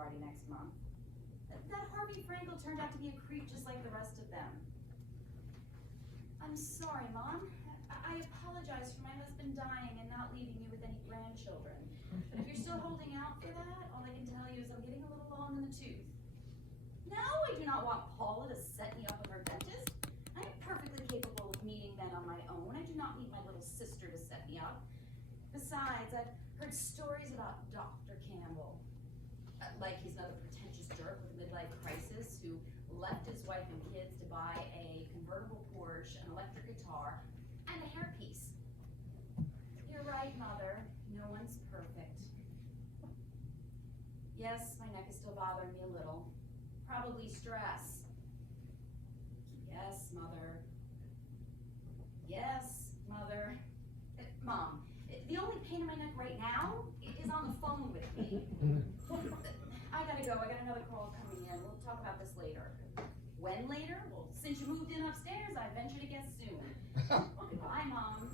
party next month. That Harvey Frankel turned out to be a creep just like the rest of them. I'm sorry, Mom. I apologize for my husband dying and not leaving you with any grandchildren. But if you're still holding out for that, all I can tell you is I'm getting a little long in the tooth. No, I do not want Paula to set me up with her dentist. I am perfectly capable of meeting men on my own. I do not need my little sister to set me up. Besides, I've heard stories about Dr. Campbell. Like he's another pretentious jerk with a midlife crisis who left his wife and kids to buy a convertible Porsche, an electric guitar, and a hairpiece. You're right, Mother. No one's perfect. Yes, my neck is still bothering me a little. Probably stress. Yes, Mother. Yes, Mother. Mom, the only pain in my neck right now is on the phone with me. I gotta go. I got another call coming in. We'll talk about this later. When later? Well, since you moved in upstairs, I venture to guess soon. Goodbye, Mom.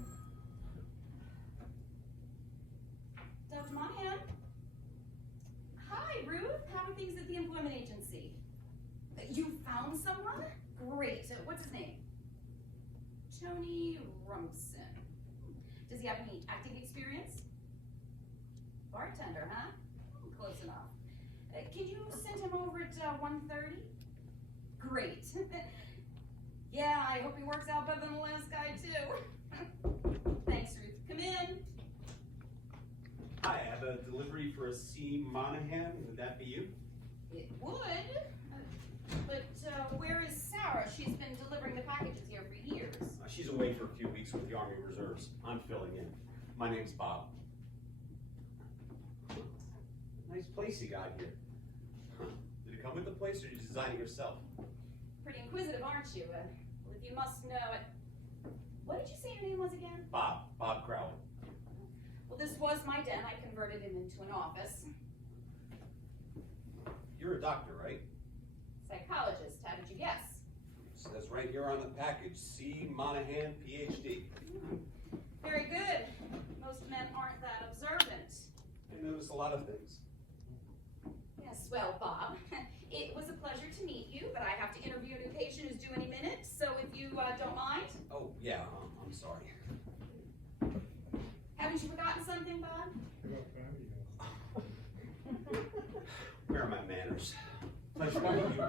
Dr. Monahan? Hi, Ruth. How are things at the employment agency? You found someone? Great. What's his name? Tony Rumson. Does he have any acting experience? Bartender, huh? Close enough. Can you send him over at 1:30? Great. Yeah, I hope he works out better than the last guy, too. Thanks, Ruth. Come in. Hi, I have a delivery for a C. Monahan. Would that be you? It would. But where is Sarah? She's been delivering the packages here for years. She's away for a few weeks with the Army Reserves. I'm filling in. My name's Bob. Nice place you got here. Did it come with the place, or did you design it yourself? Pretty inquisitive, aren't you? Well, if you must know it. What did you say your name was again? Bob Crowley. Well, this was my den. I converted it into an office. You're a doctor, right? Psychologist. How did you guess? It says right here on the package, C. Monahan, PhD. Very good. Most men aren't that observant. I notice a lot of things. Yes, well, Bob, it was a pleasure to meet you, but I have to interview a new patient who's due any minute, so if you don't mind. Oh, yeah, I'm sorry. Haven't you forgotten something, Bob? Where are my manners? Pleasure to meet you.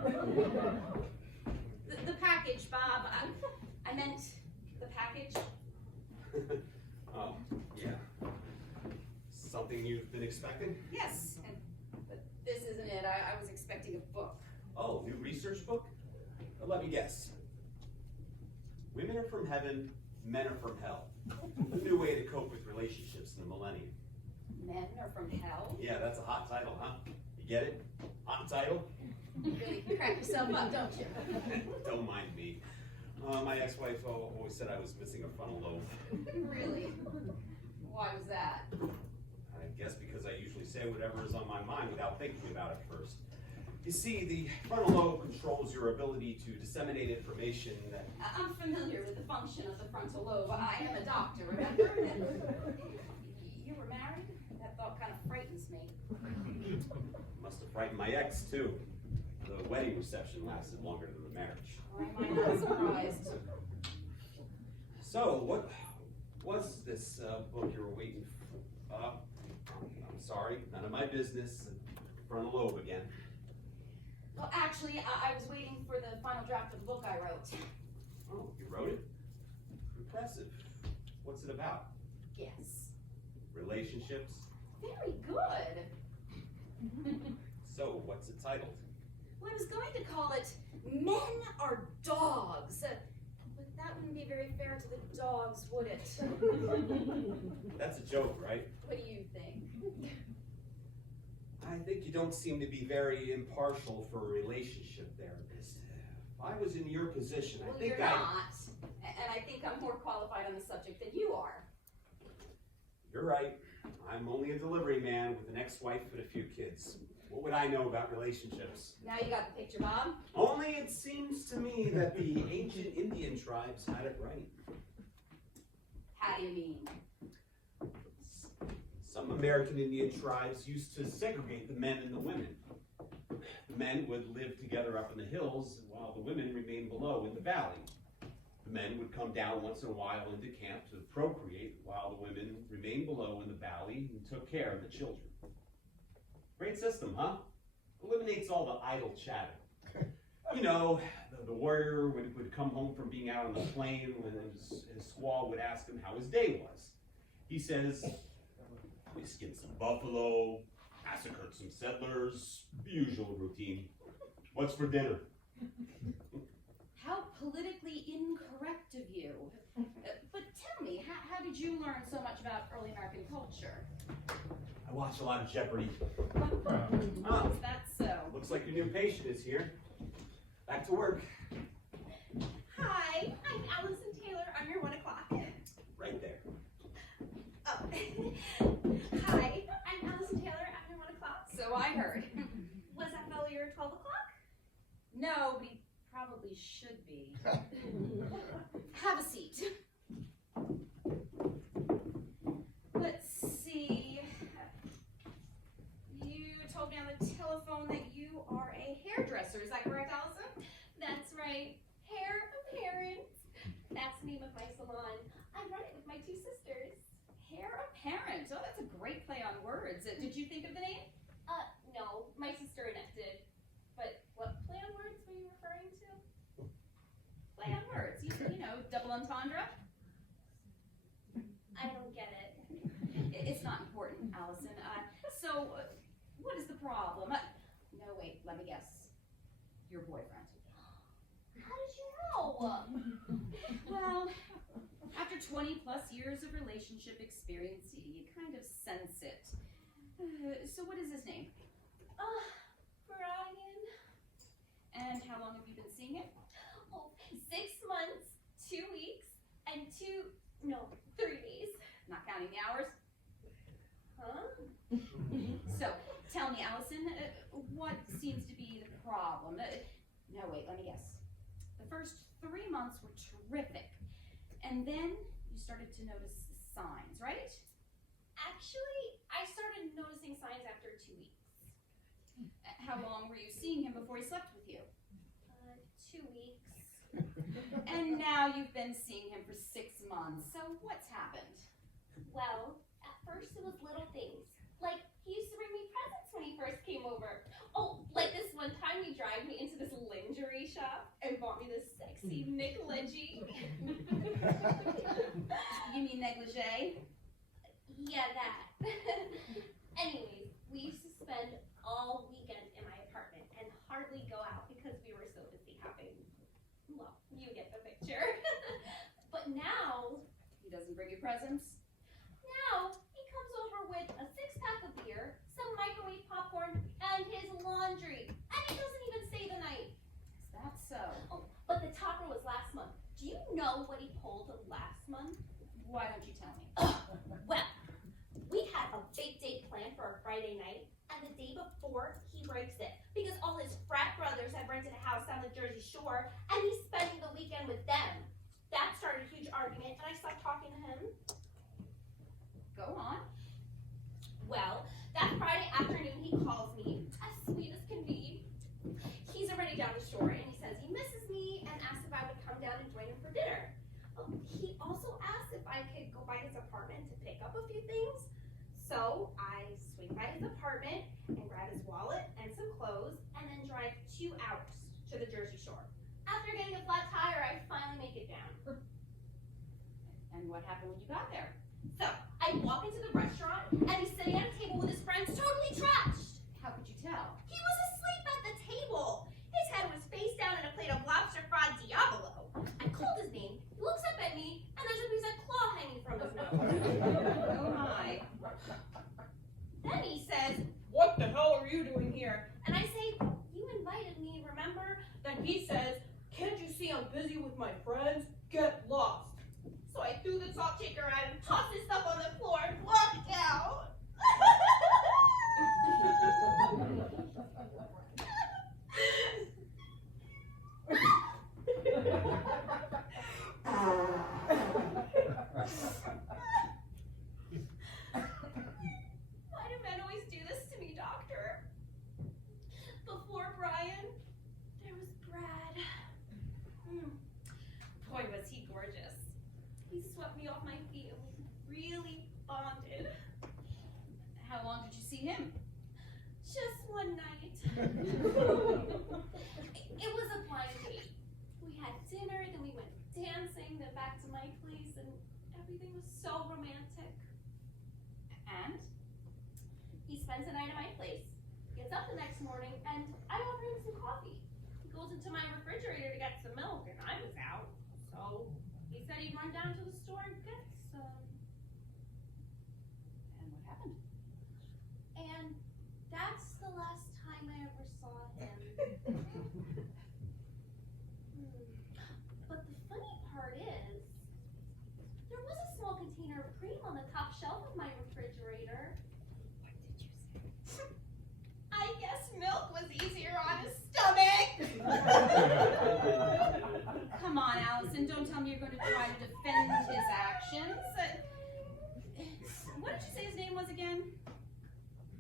The package, Bob. I meant the package. Oh, yeah. Something you've been expecting? Yes, but this isn't it. I was expecting a book. Oh, new research book? Let me guess. Women are from heaven, men are from hell. A new way to cope with relationships in the millennium. Men are from hell? Yeah, that's a hot title, huh? You get it? Hot title? You really crack yourself up, don't you? Don't mind me. My ex-wife always said I was missing a frontal lobe. Really? Why was that? I guess because I usually say whatever is on my mind without thinking about it first. You see, the frontal lobe controls your ability to disseminate information that... I'm familiar with the function of the frontal lobe. I am a doctor, remember? You were married? That thought kind of frightens me. Must have frightened my ex, too. The wedding reception lasted longer than the marriage. Why am I not surprised? So, what was this book you were waiting for? I'm sorry, none of my business. Frontal lobe again. Well, actually, I was waiting for the final draft of the book I wrote. Oh, you wrote it? Impressive. What's it about? Guess. Relationships? Very good. So, what's it titled? Well, I was going to call it Men Are Dogs. But that wouldn't be very fair to the dogs, would it? That's a joke, right? What do you think? I think you don't seem to be very impartial for a relationship therapist. If I was in your position, I think you're not. And I think I'm more qualified on the subject than you are. You're right. I'm only a delivery man with an ex-wife and a few kids. What would I know about relationships? Now you got the picture, Bob. Only it seems to me that the ancient Indian tribes had it right. How do you mean? Some American Indian tribes used to segregate the men and the women. The men would live together up in the hills while the women remained below in the valley. The men would come down once in a while into camp to procreate while the women remained below in the valley and took care of the children. Great system, huh? Eliminates all the idle chatter. You know, the warrior would come home from being out on the plain when his squaw would ask him how his day was. He says, we skinned some buffalo, massacred some settlers, the usual routine. What's for dinner? How politically incorrect of you. But tell me, how did you learn so much about early American culture? I watch a lot of Jeopardy. Oh, is that so? Looks like your new patient is here. Back to work. Hi, I'm Allison Taylor. I'm your 1 o'clock. Right there. Oh. Hi, I'm Allison Taylor. I'm your 1 o'clock. So I heard. Was that fellow your 12 o'clock? No, but he probably should be. Have a seat. Let's see. You told me on the telephone that you are a hairdresser. Is that correct, Allison? That's right. Hair Apparent. That's the name of my salon. I run it with my 2 sisters. Hair apparent. Oh, that's a great play on words. Did you think of the name? No, my sister Annette did. But what play on words were you referring to? Play on words. You know, double entendre. I don't get it. It's not important, Allison. So, what is the problem? No, wait, let me guess. Your boyfriend. How did you know? Well, after 20 plus years of relationship experience, you kind of sense it. So what is his name? Brian. And how long have you been seeing him? Oh, 6 months, 2 weeks, and 3 days. Not counting the hours? Huh? So, tell me, Allison, what seems to be the problem? No, wait, let me guess. The first 3 months were terrific. And then you started to notice signs, right? Actually, I started noticing signs after 2 weeks. How long were you seeing him before he slept with you? 2 weeks. And now you've been seeing him for 6 months. So what's happened? Well, at first it was little things. Like, he used to bring me presents when he first came over. Oh, like this one time he dragged me into this lingerie shop and bought me this sexy Nicolegee. You mean negligee? Yeah, that. Anyways, we used to spend all weekend in my apartment and hardly go out because we were so busy having, well, you get the picture. But now, He doesn't bring you presents? he comes over with a 6-pack of beer, some microwave popcorn, and his laundry. And he doesn't even stay the night. Is that so? Oh, but the topper was last month. Do you know what he pulled last month? Why don't you tell me? Well, we had a big date planned for a Friday night, and the day before, he breaks it because all his frat brothers had rented a house on the Jersey Shore, and he's spending the weekend with them. That started a huge argument, and I stopped talking to him. Go on. Well, that Friday afternoon, he calls me, as sweet as can be. He's already down the shore, and he says he misses me and asks if I would come down and join him for dinner. He also asked if I could go by his apartment to pick up a few things. So I swing by his apartment and grab his wallet and some clothes and then drive 2 hours to the Jersey Shore. After getting a flat tire, I finally make it down. And what happened when you got there? So I walk into the restaurant and he's sitting at a table with his friends totally trashed. How could you tell? He was asleep at the table. His head was face down in a plate of lobster fried Diabolo. I called his name, he looks up at me, and there's a piece of claw hanging from his nose. Oh my. Then he says, What the hell are you doing here? and I say, you invited me, remember? Then he says, Can't you see I'm busy with my friends? Get lost. So I threw the salt shaker at him, tossed his stuff on the floor, and whoa, see him? Just one night. It was a blind date. We had dinner, then we went dancing, then back to my place, and everything was so romantic. And? He spends the night at my place, gets up the next morning, and I offer him some coffee. He goes into my refrigerator to get some milk, and I was out. So he said he'd run down to the store and get some. And what happened? And that's the last time I ever saw him. But the funny part is, there was a small container of cream on the top shelf of my refrigerator. What did you say? I guess milk was easier on his stomach. Come on, Allison, don't tell me you're going to try to defend his actions. What did you say his name was again?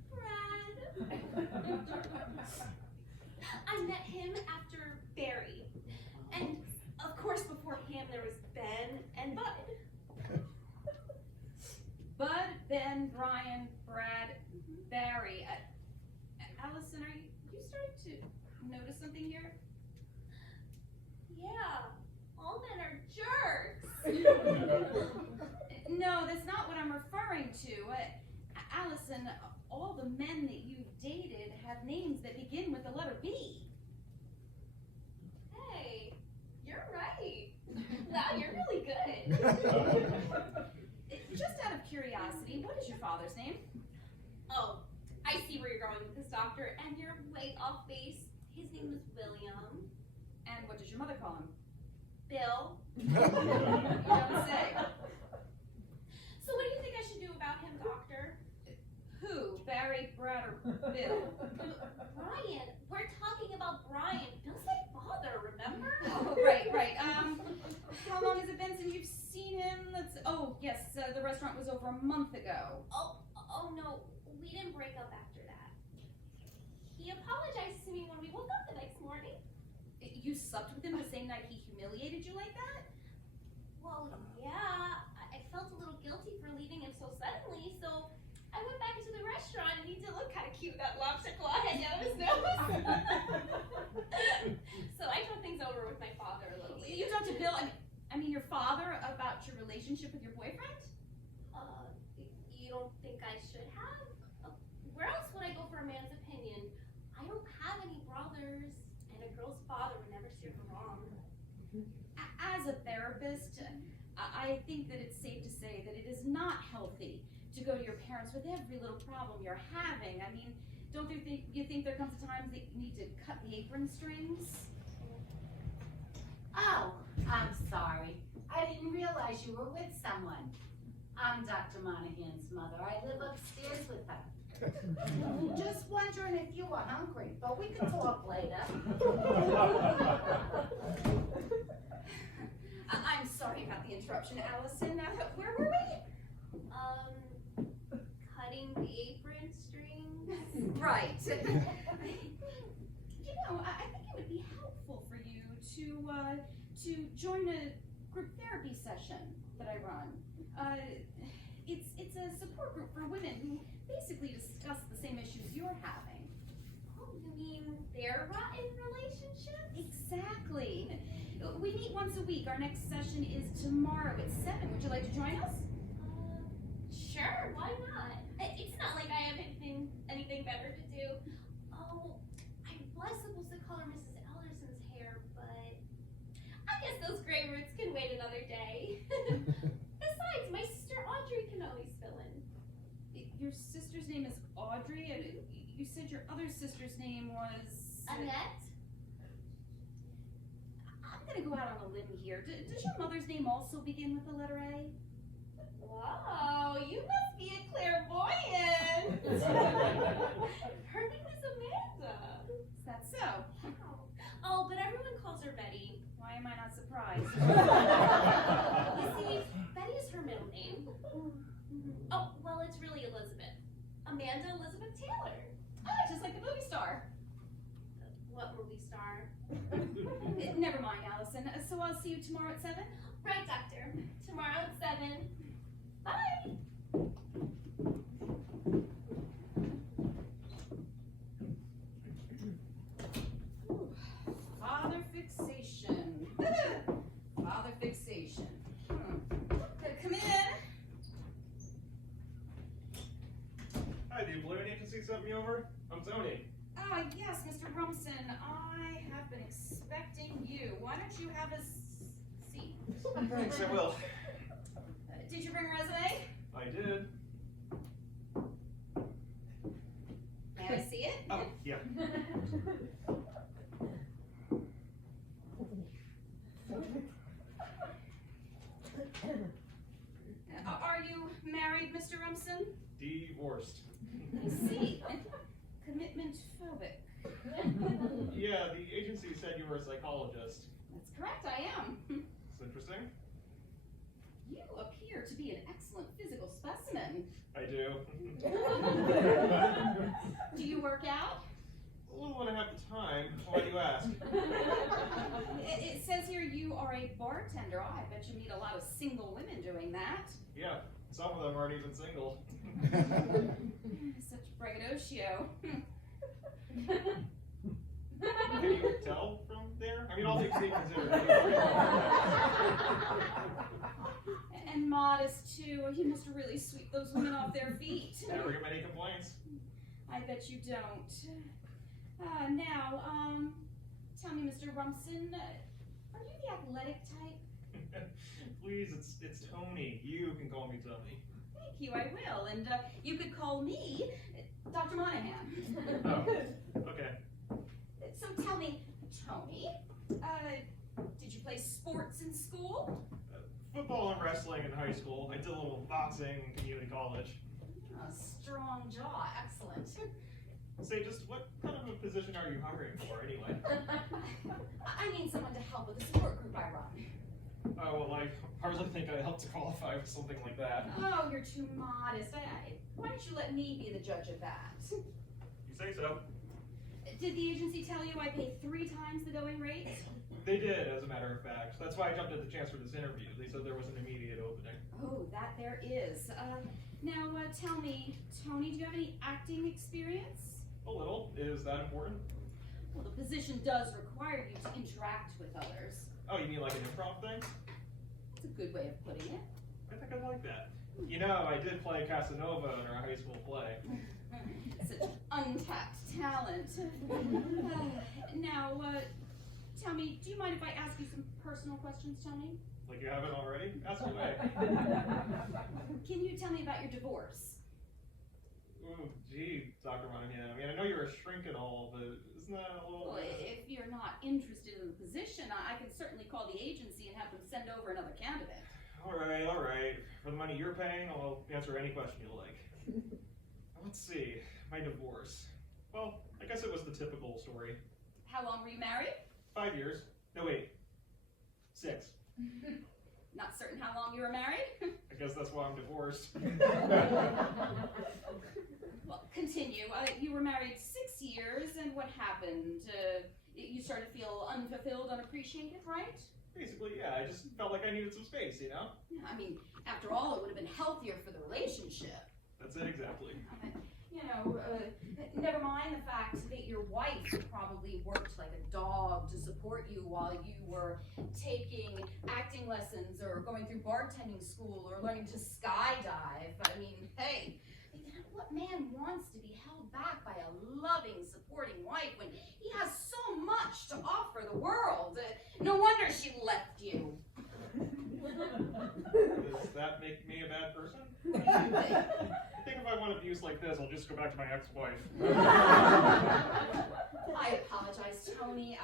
Brad. I met him after Barry. And of course before him there was Ben and Bud. Bud, Ben, Brian, Brad, Barry. Allison, are you starting to notice something here? Yeah, all men are jerks. No, that's not what I'm referring to. Allison, all the men that you've dated have names that begin with the letter B. Hey, you're right. Wow, you're really good. Just out of curiosity, what is your father's name? Oh, I see where you're going with this, doctor, and you're way off base. His name is William. And what does your mother call him? Bill. You don't say. So what do you think I should do about him, doctor? Who? Barry, Brad, or Bill? Brian. We're talking about Brian. Bill's my father, remember? Oh, right. How long has it been since you've seen him? Yes, the restaurant was over a month ago. Oh no, we didn't break up after that. He apologized to me when we woke up the next morning. You slept with him the same night he humiliated you like that? Well, yeah, I felt a little guilty for leaving him so suddenly, so I went back into the restaurant and he did look kind of cute with that lobster claw hanging out of his nose. So I talked things over with my father a little You later. talked to Bill, I mean your father, about your relationship with your boyfriend? You don't think I should have? Where else would I go for a man's opinion? I don't have any brothers, and a girl's father would never steer her wrong. As a therapist, I think that it's safe to say that it is not healthy to go to your parents with every little problem you're having. I mean, don't you think there comes a time that you need to cut the apron strings? Oh, I'm sorry. I didn't realize you were with someone. I'm Dr. Monahan's mother. I live upstairs with her. Just wondering if you were hungry, but we can talk later. I'm sorry about the interruption, Allison. Where were we? Cutting the apron strings. Right. I think it would be helpful for you to join a group therapy session that I run. It's a support group for women who basically discuss the same issues you're having. Oh, you mean their rotten relationship? Exactly. We meet once a week. Our next session is tomorrow at 7. Would you like to join us? Sure, why not? It's not like I have anything better to do. Oh, I was supposed to color Mrs. Ellerson's hair, but I guess those gray roots can wait another day. Besides, my sister Audrey can always fill in. Your sister's name is Audrey, and you said your other sister's name was... Annette? I'm gonna go out on a limb here. Does your mother's name also begin with the letter A? Wow, you must be a clairvoyant. Her name is Amanda. Is that so? Oh, but everyone calls her Betty. Why am I not surprised? You see, Betty is her middle name. Oh, well, it's really Elizabeth. Amanda Elizabeth Taylor. Oh, just like the movie star. What movie star? Never mind, Allison. So I'll see you tomorrow at 7? Right, doctor. Tomorrow at 7. Bye. agency sent me over? I'm Tony. Yes, Mr. Rumson, I have been expecting you. Why don't you have a seat? Thanks, I will. Did you bring a resume? I did. May I see it? Oh, yeah. Are you married, Mr. Rumson? Divorced. I see. Commitment phobic. Yeah, the agency said you were a psychologist. That's correct, I am. It's interesting. You appear to be an excellent physical specimen. I do. Do you work out? A little when I have the time. Why do you ask? It says here you are a bartender. Oh, I bet you meet a lot of single women doing that. Yeah, some of them aren't even single. Such braggadocio. Can you tell from there? I mean, all things being considered. And modest, too. You must really sweep those women off their feet. Never get many complaints. I bet you don't. Now, tell me, Mr. Rumson, are you the athletic type? Please, it's Tony. You can call me Tony. Thank you, I will. And you could call me Dr. Monahan. Oh, okay. So tell me, Tony, did you play sports in school? Football and wrestling in high school. I did a little boxing in community college. A strong jaw, excellent. Say, just what kind of a position are you hiring for, anyway? I need someone to help with the support group I run. Oh, well, I hardly think I help to qualify for something like that. Oh, you're too modest. Why don't you let me be the judge of that? You say so. Did the agency tell you I pay 3 times the going rate? They did, as a matter of fact. That's why I jumped at the chance for this interview. They said there was an immediate opening. Oh, that there is. Now, tell me, Tony, do you have any acting experience? A little. Is that important? Well, the position does require you to interact with others. Oh, you mean like an improv thing? That's a good way of putting it. I think I like that. You know, I did play Casanova in our high school play. Such untapped talent. Now, tell me, do you mind if I ask you some personal questions, Tony? Like you haven't already? Ask away. Can you tell me about your divorce? Ooh, gee, Dr. Monahan. I mean, I know you're a shrink and all, but isn't that a little... Well, if you're not interested in the position, I can certainly call the agency and have them send over another candidate. All right. For the money you're paying, I'll answer any question you like. Let's see, my divorce. Well, I guess it was the typical story. How long were you married? 5 years. No, wait. 6. Not certain how long you were married? I guess that's why I'm divorced. Well, continue. You were married 6 years, and what happened? You started to feel unfulfilled, unappreciated, right? Basically, yeah, I just felt like I needed some space, you know? Yeah, I mean, after all, it would have been healthier for the relationship. That's it, exactly. You know, never mind the fact that your wife probably worked like a dog to support you while you were taking acting lessons or going through bartending school or learning to skydive. I mean, hey, what man wants to be held back by a loving, supporting wife when he has so much to offer the world? No wonder she left you. Does that make me a bad person? What do you think? I think if I want abuse like this, I'll just go back to my ex-wife. I apologize, Tony. I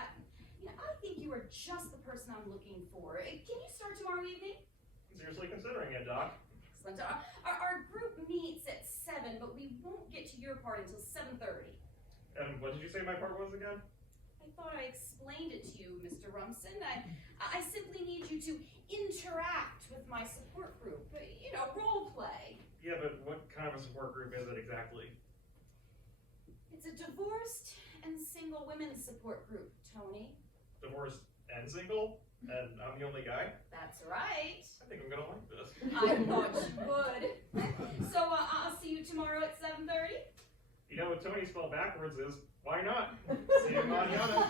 think you are just the person I'm looking for. Can you start tomorrow evening? I'm seriously considering it, Doc. Excellent. Our group meets at 7, but we won't get to your part until 7:30. And what did you say my part was again? I thought I explained it to you, Mr. Rumson. I simply need you to interact with my support group. You know, role play. Yeah, but what kind of a support group is it exactly? It's a divorced and single women's support group, Tony. Divorced and single? And I'm the only guy? That's right. I think I'm gonna like this. I thought you would. So I'll see you tomorrow at 7:30. You know what Tony spelled backwards is, why not? See you manana.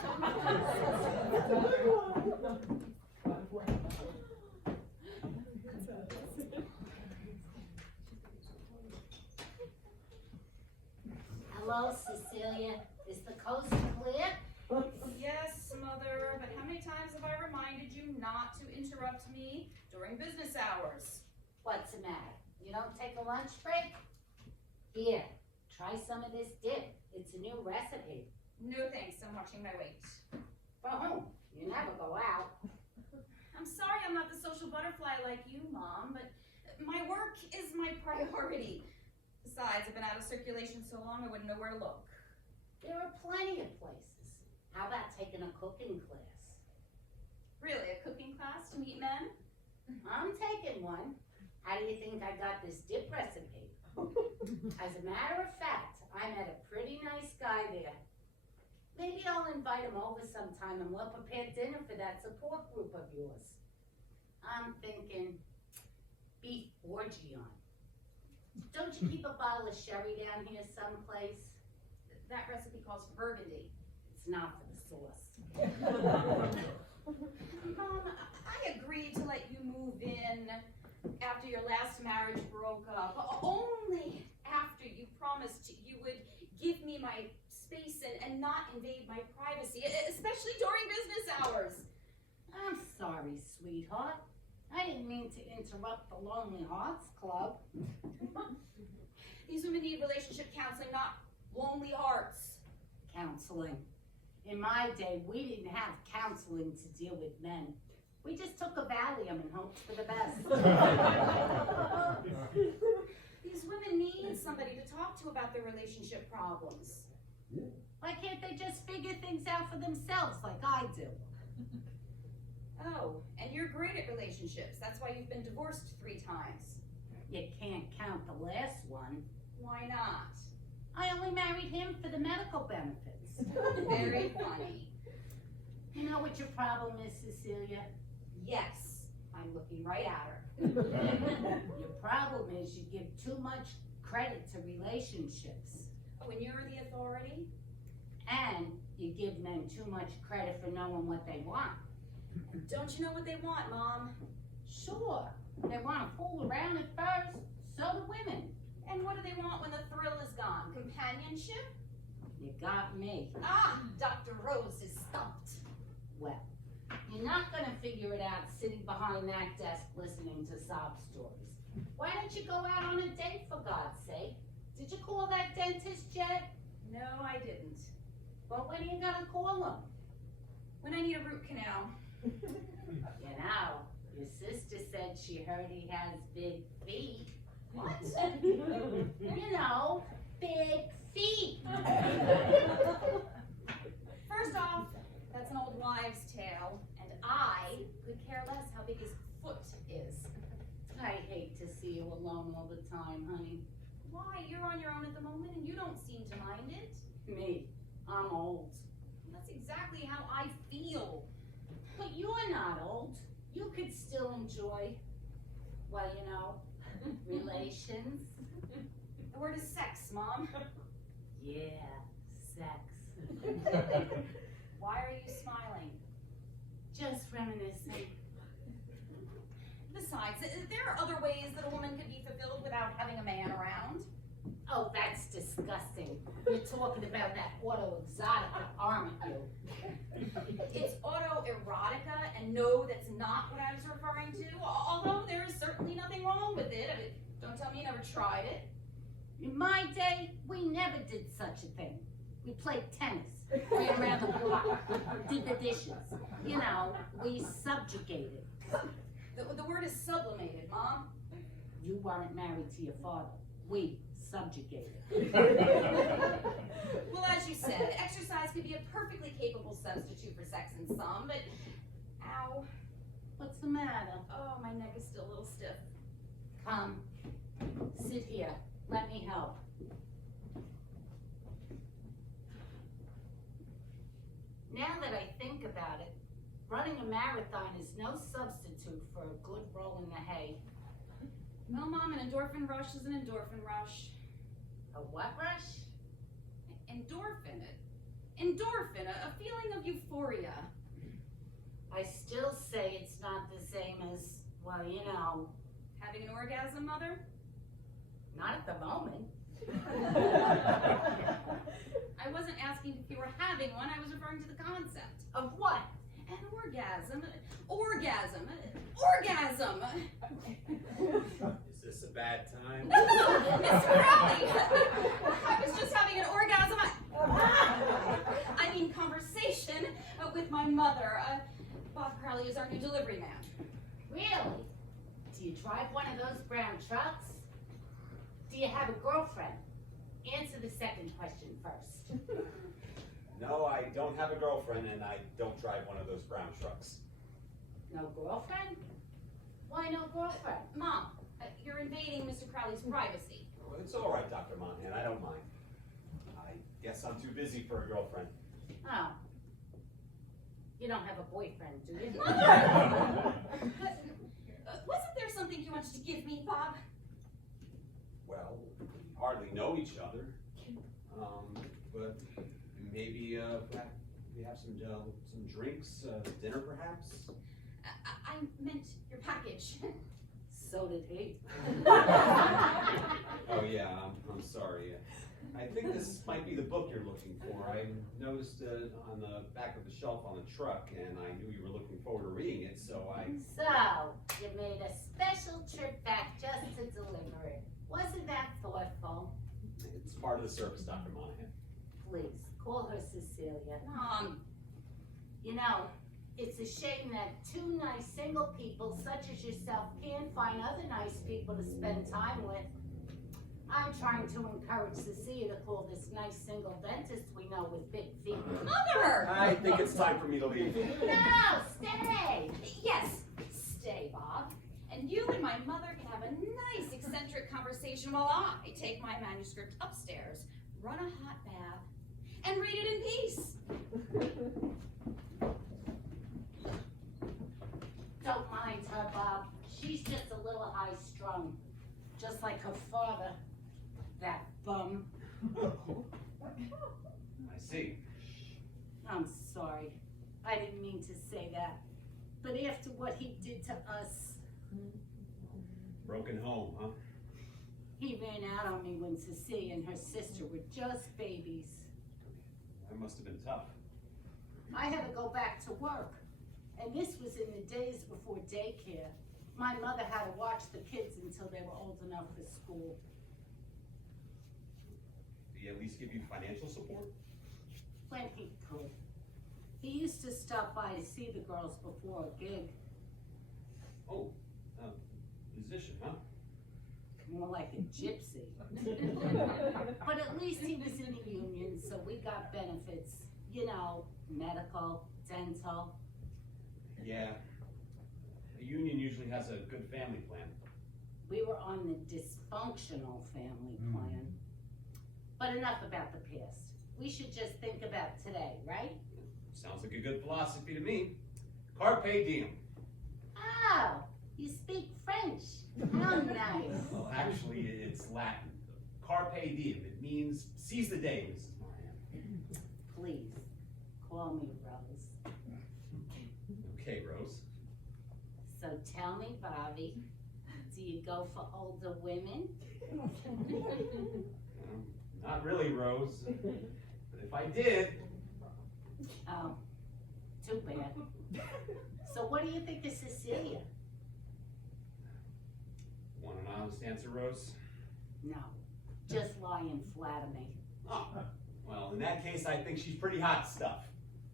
Well, Cecilia, is the coast clear? Yes, Mother, but how many times have I reminded you not to interrupt me during business hours? What's the matter? You don't take a lunch break? Here, try some of this dip. It's a new recipe. No thanks, I'm watching my weight. For whom? You never go out. I'm sorry I'm not the social butterfly like you, Mom, but my work is my priority. Besides, I've been out of circulation so long I wouldn't know where to look. There are plenty of places. How about taking a cooking class? Really, a cooking class to meet men? I'm taking one. How do you think I got this dip recipe? As a matter of fact, I met a pretty nice guy there. Maybe I'll invite him over sometime and we'll prepare dinner for that support group of yours. I'm thinking beef bourguignon. Don't you keep a bottle of sherry down here someplace? That recipe calls for burgundy. It's not for the sauce. Mom, I agreed to let you move in after your last marriage broke up, only after you promised you would give me my space and not invade my privacy, especially during business hours. I'm sorry, sweetheart. I didn't mean to interrupt the Lonely Hearts Club. These women need relationship counseling, not lonely hearts. Counseling. In my day, we didn't have counseling to deal with men. We just took a Valium and hoped for the best. These women need somebody to talk to about their relationship problems. Why can't they just figure things out for themselves like I do? Oh, and you're great at relationships. That's why you've been divorced 3 times. You can't count the last one. Why not? I only married him for the medical benefits. Very funny. You know what your problem is, Cecilia? Yes, I'm looking right at her. Your problem is you give too much credit to relationships. Oh, and you're the authority? And you give men too much credit for knowing what they want. Don't you know what they want, Mom? Sure, they want to fool around at first, so do women. And what do they want when the thrill is gone? Companionship? You got me. Ah, Dr. Rose is stumped. Well, you're not going to figure it out sitting behind that desk listening to sob stories. Why don't you go out on a date, for God's sake? Did you call that dentist yet? No, I didn't. Well, when are you going to call him? When I need a root canal. You know, your sister said she heard he has big feet. What? You know, big feet. First off, that's an old wives' tale, and I could care less how big his foot is. I hate to see you alone all the time, honey. Why? You're on your own at the moment, and you don't seem to mind it. Me, I'm old. That's exactly how I feel. But you're not old. You could still enjoy, well, you know, relations. The word is sex, Mom. Yeah, sex. Why are you smiling? Just reminiscing. Besides, there are other ways that a woman could be fulfilled without having a man around. Oh, that's disgusting. You're talking about that autoexotica, aren't you? It's autoerotica, and no, that's not what I was referring to. Although there is certainly nothing wrong with it. I mean, don't tell me you never tried it. In my day, we never did such a thing. We played tennis, ran around the block, did the dishes. You know, we subjugated. The word is sublimated, Mom. You weren't married to your father. We subjugated. Well, as you said, exercise could be a perfectly capable substitute for sex in some, but ow. What's the matter? Oh, my neck is still a little stiff. Come, sit here. Let me help. Now that I think about it, running a marathon is no substitute for a good roll in the hay. Well, Mom, an endorphin rush is an endorphin rush. A what rush? Endorphin. Endorphin, a feeling of euphoria. I still say it's not the same as, well, you know. Having an orgasm, Mother? Not at the moment. having one. I was referring to the concept. Of what? An orgasm. Orgasm. Orgasm. Is this a bad time? Mr. Crowley! I was just having an orgasm. I mean, conversation with my mother. Bob Crowley is our new delivery man. Really? Do you drive one of those brown trucks? Do you have a girlfriend? Answer the second question first. No, I don't have a girlfriend, and I don't drive one of those brown trucks. No girlfriend? Why no girlfriend? Mom, you're invading Mr. Crowley's privacy. Well, it's all right, Dr. Monahan. I don't mind. I guess I'm too busy for a girlfriend. Oh. You don't have a boyfriend, do you? Wasn't there something you wanted to give me, Bob? Well, we hardly know each other. But maybe we have some drinks, dinner perhaps? I meant your package. So did he. Oh yeah, I'm sorry. I think this might be the book you're looking for. I noticed it on the back of the shelf on the truck, and I knew you were looking forward to reading it, so I... So, you made a special trip back just to deliver it. Wasn't that thoughtful? It's part of the service, Dr. Monahan. Please, call her Cecilia. Mom. You know, it's a shame that two nice single people such as yourself can't find other nice people to spend time with. I'm trying to encourage Cecilia to call this nice single dentist we know with big feet. Mother! I think it's time for me to leave. No, stay! Yes, stay, Bob. And you and my mother can have a nice eccentric conversation while I take my manuscript upstairs, run a hot bath, and read it in peace. Don't mind her, Bob. She's just a little high-strung. Just like her father. That bum. I see. I'm sorry. I didn't mean to say that. But after what he did to us, Broken home, huh? he ran out on me when Cecilia and her sister were just babies. That must have been tough. I had to go back to work. And this was in the days before daycare. My mother had to watch the kids until they were old enough for school. Did he at least give you financial support? When he could. He used to stop by to see the girls before a gig. Oh, musician, huh? More like a gypsy. But at least he was in the union, so we got benefits. You know, medical, dental. Yeah. A union usually has a good family plan. We were on the dysfunctional family plan. But enough about the past. We should just think about today, right? Sounds like a good philosophy to me. Carpe diem. Oh, you speak French. How nice. Well, actually, it's Latin. Carpe diem. It means seize the day, Mrs. Monahan. Please, call me Rose. Okay, Rose. So tell me, Bobby, do you go for older women? Not really, Rose. But if I did... Oh, too bad. So what do you think of Cecilia? Want an honest answer, Rose? No, just lie and flatter me. Oh, well, in that case, I think she's pretty hot stuff.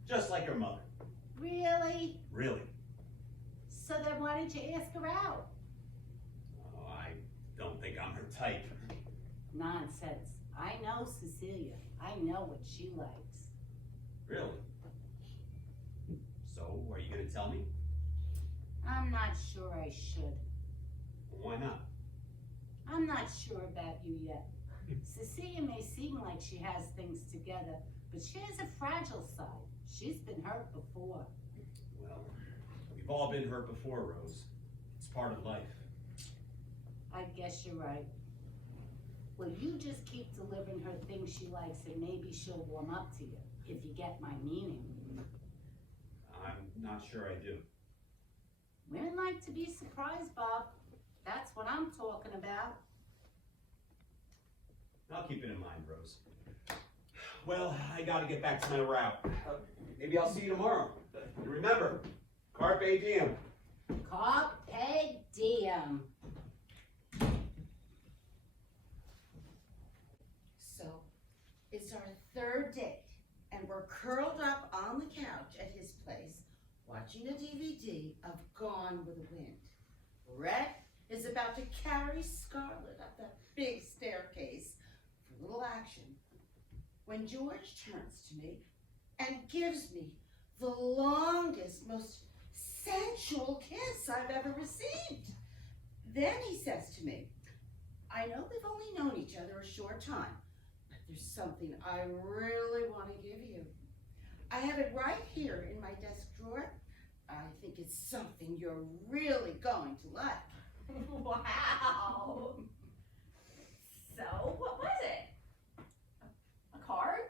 Just like her mother. Really? Really. So then why did you ask her out? Oh, I don't think I'm her type. Nonsense. I know Cecilia. I know what she likes. Really? So, are you going to tell me? I'm not sure I should. Why not? I'm not sure about you yet. Cecilia may seem like she has things together, but she has a fragile side. She's been hurt before. Well, we've all been hurt before, Rose. It's part of life. I guess you're right. Well, you just keep delivering her things she likes and maybe she'll warm up to you, if you get my meaning. I'm not sure I do. Women like to be surprised, Bob. That's what I'm talking about. I'll keep it in mind, Rose. Well, I gotta get back to my route. Maybe I'll see you tomorrow. And remember, carpe diem. Carpe diem. So, it's our third date, and we're curled up on the couch at his place, watching a DVD of Gone with the Wind. Rhett is about to carry Scarlett up that big staircase for a little action, when George turns to me and gives me the longest, most sensual kiss I've ever received. Then he says to me, I know we've only known each other a short time, but there's something I really want to give you. I have it right here in my desk drawer. I think it's something you're really going to like. Wow. So, what was it? A card?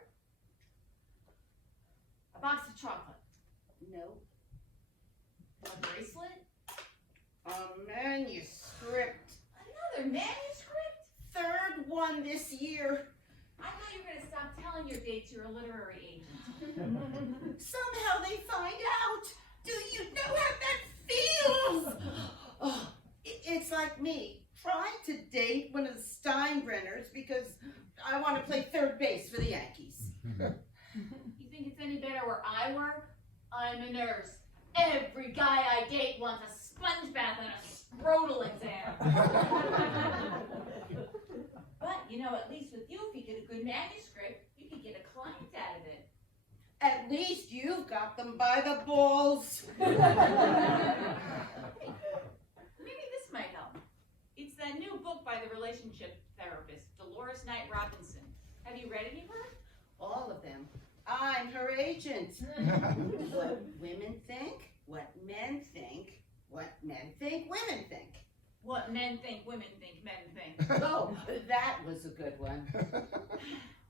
A box of chocolate? No, A bracelet? a manuscript. Another manuscript? Third one this year. I thought you were going to stop telling your dates you're a literary agent. Somehow they find out. Do you know how that feels? Oh, it's like me trying to date one of the Steinbrenners because I want to play third base for the Yankees. You think it's any better where I work? I'm a nurse. Every guy I date wants a sponge bath and a scrotal exam. But, you know, at least with you, if you get a good manuscript, you could get a client out of it. At least you've got them by the balls. Maybe this might help. It's that new book by the relationship therapist, Dolores Knight Robinson. Have you read any of her? All of them. I'm her agent. What women think, what men think, what men think women think. What men think, women think, men think. Oh, that was a good one.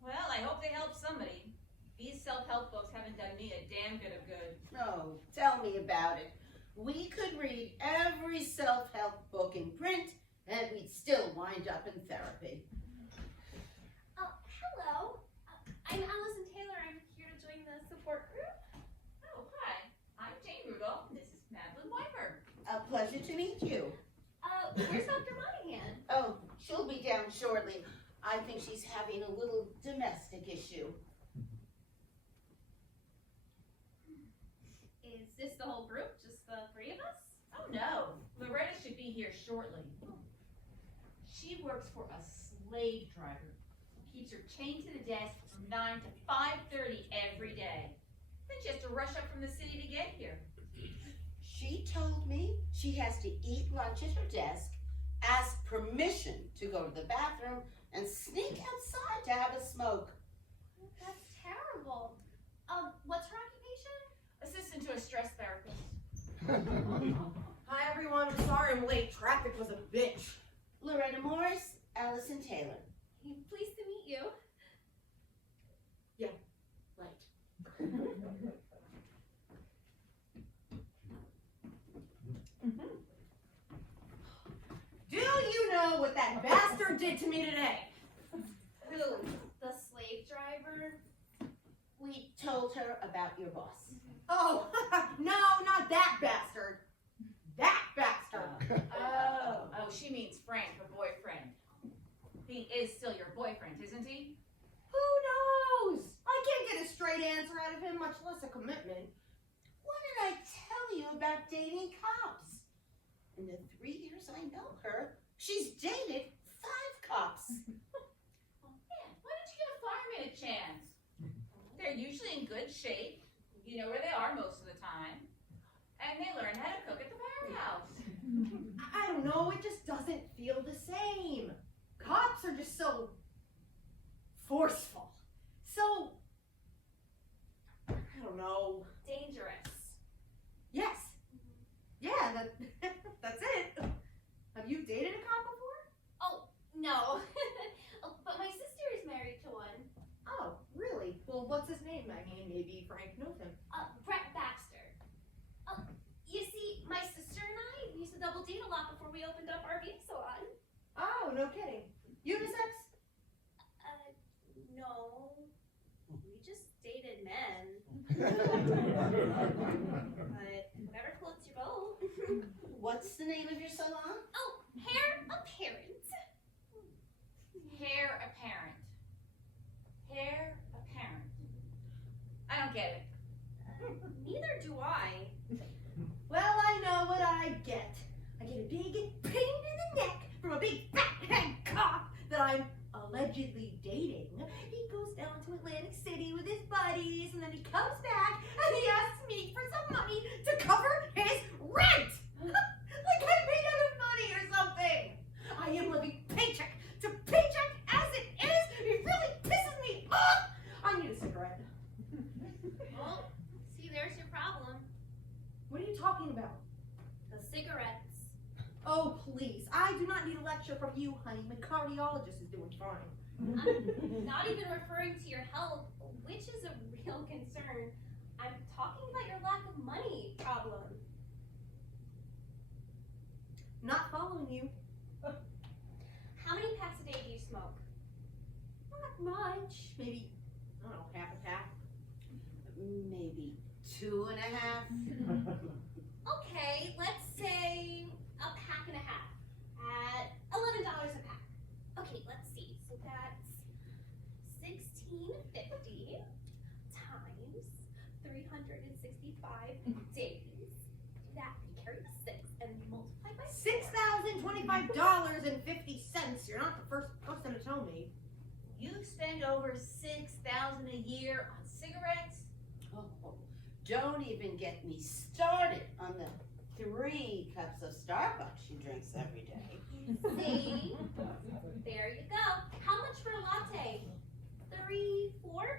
Well, I hope they help somebody. These self-help books haven't done me a damn bit of good. Oh, tell me about it. We could read every self-help book in print, and we'd still wind up in therapy. Hello. I'm Allison Taylor. I'm here to join the support group. Oh, hi. I'm Jane Rudolph. This is Madeline Weimer. A pleasure to meet you. Where's Dr. Monahan? Oh, she'll be down shortly. I think she's having a little domestic issue. Is this the whole group? Just the three of us? Oh, no. Loretta should be here shortly. She works for a slave driver. Keeps her chained to the desk from 9 to 5:30 every day. Then she has to rush up from the city to get here. She told me she has to eat lunch at her desk, ask permission to go to the bathroom, and sneak outside to have a smoke. That's terrible. What's her occupation? Assistant to a stress therapist. Hi everyone, I'm sorry I'm late. Traffic was a bitch. Loretta Morris, Allison Taylor. Pleased to meet you. Right. Do you know what that bastard did to me today? Who? The slave driver? We told her about your boss. Oh, no, not that bastard. That bastard. Oh, she means Frank, her boyfriend. He is still your boyfriend, isn't he? Who knows? I can't get a straight answer out of him, much less a commitment. What did I tell you about dating cops? In the 3 years I know her, she's dated 5 cops. Oh, man, why don't you give a fireman a chance? They're usually in good shape. You know where they are most of the time. And they learn how to cook at the firehouse. I don't know, it just doesn't feel the same. Cops are just so forceful. So, I don't know. Dangerous. Yes. Yeah, that's it. Have you dated a cop before? Oh, no. But my sister is married to one. Oh, really? Well, what's his name? I mean, maybe Frank knows him. Brett Baxter. You see, my sister and I used to double date a lot before we opened up our beauty salon. Oh, no kidding. Unisex? No. whatever floats your boat. What's the name of your salon? Oh, hair apparent. Hair apparent. Hair apparent. I don't get it. Neither do I. Well, I know what I get. I get a big pain in the neck from a big fat head cop that I'm allegedly dating. He goes down to Atlantic City with his buddies, and then he comes back and he asks me for some money to cover his rent. Like I'm made out of money or something. I am living paycheck to paycheck as it is. It really pisses me off. I need a cigarette. Well, see, there's your problem. What are you talking about? The cigarettes. Oh, please. I do not need a lecture from you, honey. My cardiologist is doing fine. I'm not even referring to your health, which is a real concern. I'm talking about your lack of money problem. Not following you. How many packs a day do you smoke? Not much. Maybe, I don't know, half a pack. Maybe 2.5. Okay, let's say a pack and a half at $11 a pack. Okay, let's see. So that's $16.50 times 365 days. Do that. You carry the 6 and multiply by $6,025.50. You're not the first person to tell me. You spend over $6,000 a year on cigarettes? Oh, don't even get me started on the 3 cups of Starbucks she drinks every day. See? There you go. How much for a latte? $3, $4?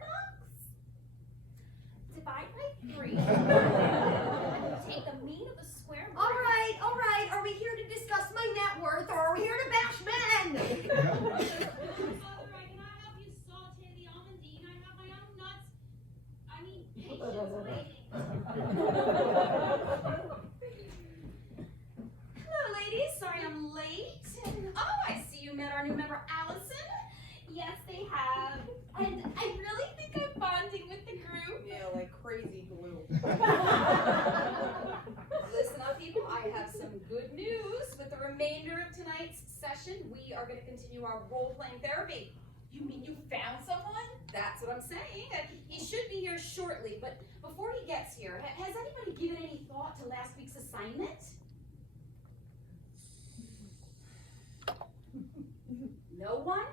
Divide by 3. Take the mean of the square root. All right. Are we here to discuss my net worth, or are we here to bash men? Father, I cannot help you saute the almondine. I have my own nuts. I mean, patience waiting. Hello, ladies. Sorry I'm late. Oh, I see you met our new member, Allison. Yes, they have. And I really think I'm bonding with the group. Yeah, like crazy glue. Listen up, people. I have some good news. With the remainder of tonight's session, we are going to continue our role-playing therapy. You mean you found someone? That's what I'm saying. He should be here shortly, but before he gets here, has anybody given any thought to last week's assignment? No one?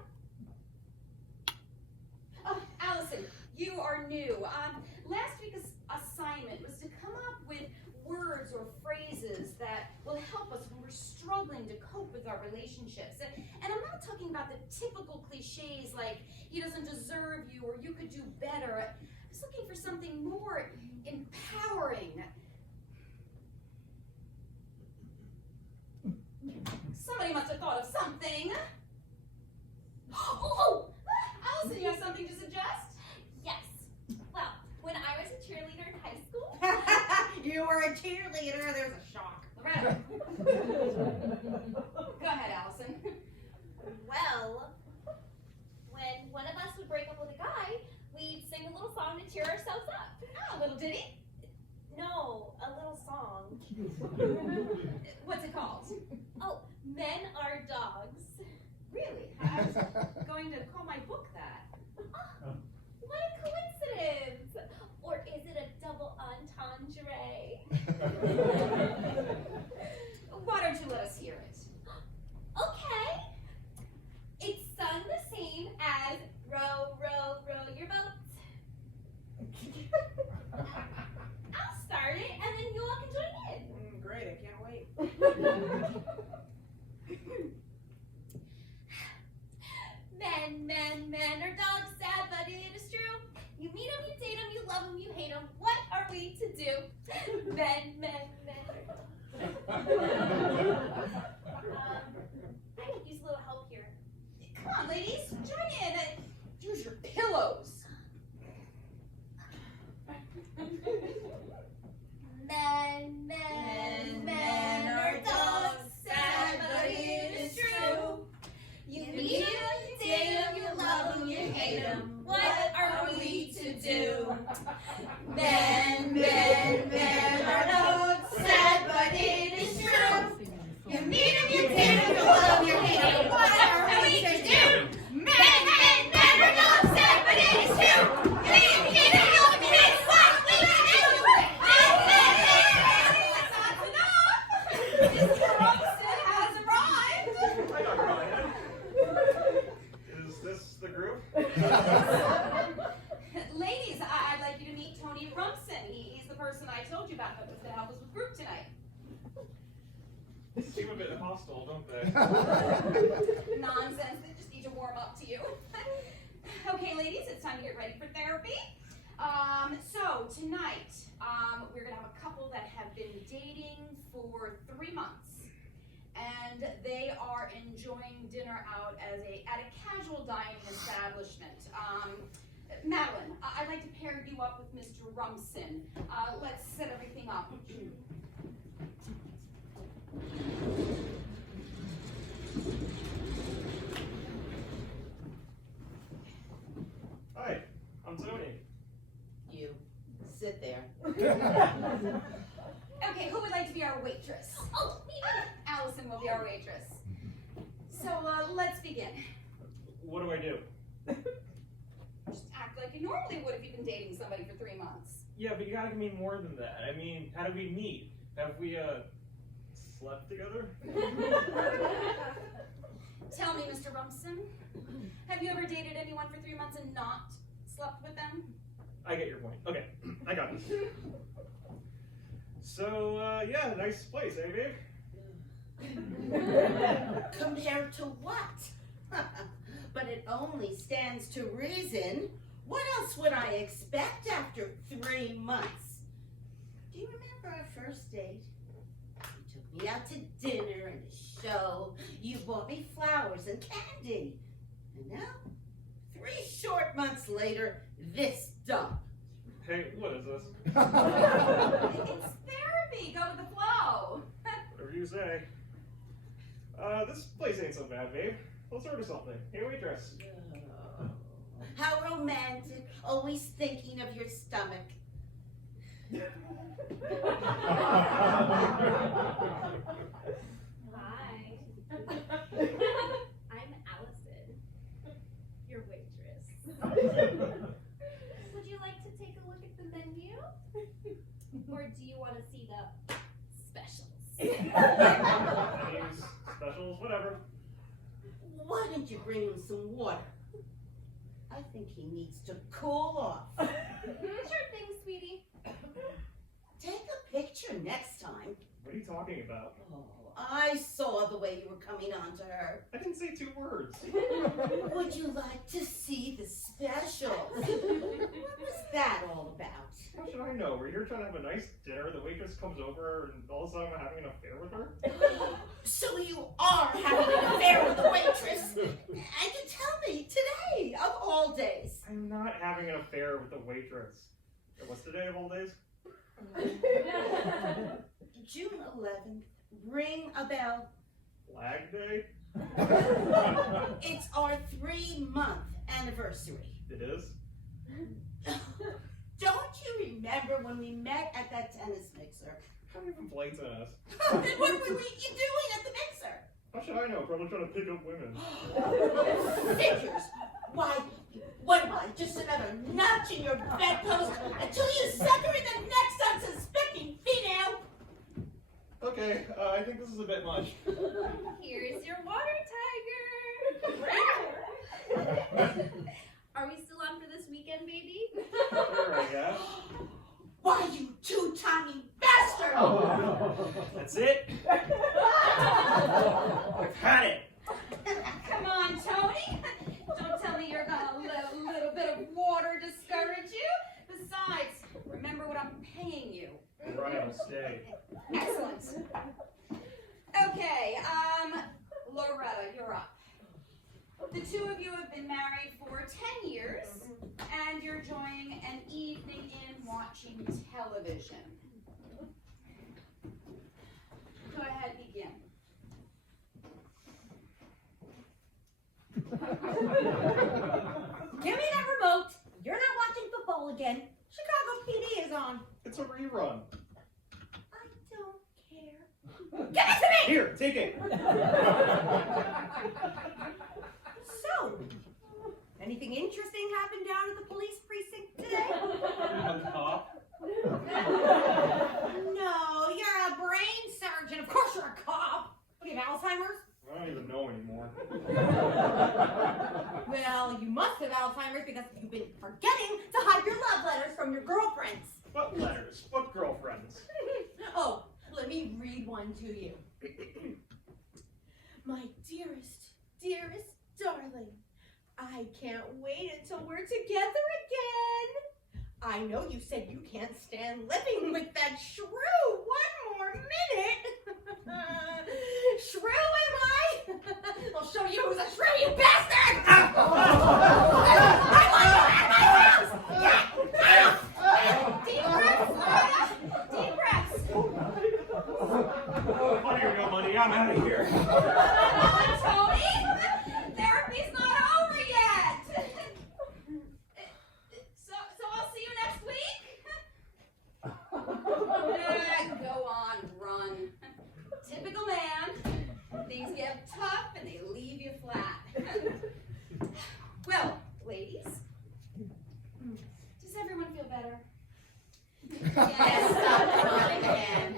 Oh, Allison, you are new. Last week's assignment was to come up with words or phrases that will help us when we're struggling to cope with our relationships. And I'm not talking about the typical cliches like, he doesn't deserve you or you could do better. I was looking for something more empowering. Somebody must have thought of something. Oh! Allison, you have something to suggest? Yes. Well, when I was a cheerleader in high school. You were a cheerleader. There's a shock. Loretta. Go ahead, Allison. Well, when one of us would break up with a guy, we'd sing a little song to cheer ourselves up. Oh, a little ditty? No, a little song. What's it called? Oh, Men Are Dogs. Really? I was going to call my book that. Oh, what a coincidence! Or is it a double entendre? Why don't you let us hear it? Okay. It's sung the same as Row, Row, Row Your Boat. I'll start it and then you all can join in. Great, I can't wait. Men are dogs, sad, but it is true. You meet them, you date them, you love them, you hate them. What are we to do? Men are dogs. I could use a little help here. Come on, ladies, join in. Use your pillows. Men are dogs, sad, but it is true. You meet them, you date them, you love them, you hate them. What are we to do? do. Men are not sad, but it is true. You meet and you dare, you love your hate. What are we to do? Men are not sad, but it is true. You meet and you dare, you love your hate. What are we to do? That's enough! Mr. Rumson has arrived! Hi, Dr. Monahan. Is this the group? Ladies, I'd like you to meet Tony Rumson. He's the person I told you about that was going to help us with group tonight. They seem a bit hostile, don't they? Nonsense, they just need to warm up to you. Okay, ladies, it's time to get ready for therapy. So tonight, we're gonna have a couple that have been dating for 3 months, and they are enjoying dinner out at a casual dining establishment. Madeline, I'd like to pair you up with Mr. Rumson. Let's set everything up. Hi, I'm Tony. You sit there. Okay, who would like to be our waitress? Oh, me. Allison will be our waitress. So, let's begin. What do I do? Just act like you normally would if you've been dating somebody for 3 months. Yeah, but you gotta give me more than that. I mean, how did we meet? Have we, slept together? Tell me, Mr. Rumson, have you ever dated anyone for 3 months and not slept with them? I get your point. Okay, I got this. So, yeah, nice place, eh, babe? Compared to what? But it only stands to reason. What else would I expect after 3 months? Do you remember our first date? You took me out to dinner and a show. You bought me flowers and candy. And now, 3 short months later, this dump. Hey, what is this? It's therapy. Go with the flow. Whatever you say. This place ain't so bad, babe. Let's order something. Hey, waitress. How romantic, always thinking of your stomach. Hi. I'm Allison, your waitress. Would you like to take a look at the menu? Or do you want to see the specials? Menus, specials, whatever. Why don't you bring him some water? I think he needs to cool off. Sure thing, sweetie. Take a picture next time. What are you talking about? Oh, I saw the way you were coming on to her. I didn't say 2 words. Would you like to see the specials? What was that all about? How should I know? We're here trying to have a nice dinner. The waitress comes over and all of a sudden I'm having an affair with her? So you are having an affair with the waitress? And you tell me today, of all days. I'm not having an affair with the waitress. What's the day of all days? June 11th, ring a bell. Flag Day? It's our 3-month anniversary. It is? Don't you remember when we met at that tennis mixer? How do you even play tennis? Then what were you doing at the mixer? How should I know? Probably trying to pick up women. Figures. Why, what am I, just another notch in your bedpost until you sucker in the next unsuspecting female? Okay, I think this is a bit much. Here's your water, tiger. Are we still on for this weekend, baby? Sure, I guess. Why, you two-timing bastard! That's it? I've had it. Come on, Tony. Don't tell me you're gonna let a little bit of water discourage you. Besides, remember what I'm paying you. Right, I'll stay. Excellent. Okay, Loretta, you're up. The 2 of you have been married for 10 years, and you're enjoying an evening in watching television. Go ahead, begin. Give me that remote. You're not watching football again. Chicago PD is on. It's a rerun. I don't care. Give it to me! Here, take it. So, anything interesting happened down at the police precinct today? A cop? No, you're a brain surgeon. Of course you're a cop. What do you have, Alzheimer's? I don't even know anymore. Well, you must have Alzheimer's because you've been forgetting to hide your love letters from your girlfriends. What letters? What girlfriends? Oh, let me read one to you. My dearest, dearest darling, I can't wait until we're together again. I know you said you can't stand living with that shrew. One more minute. Shrew, am I? I'll show you who's a shrew, you bastard! I want you out of my house! Get out! Deep breaths, Loretta! Deep breaths! Money or no money, I'm out of here. Come on, Tony! Therapy's not over yet! So I'll see you next week? Go on, run. Typical man. Things get tough and they leave you flat. Well, ladies, does everyone feel better? Yes, Dr. Monahan.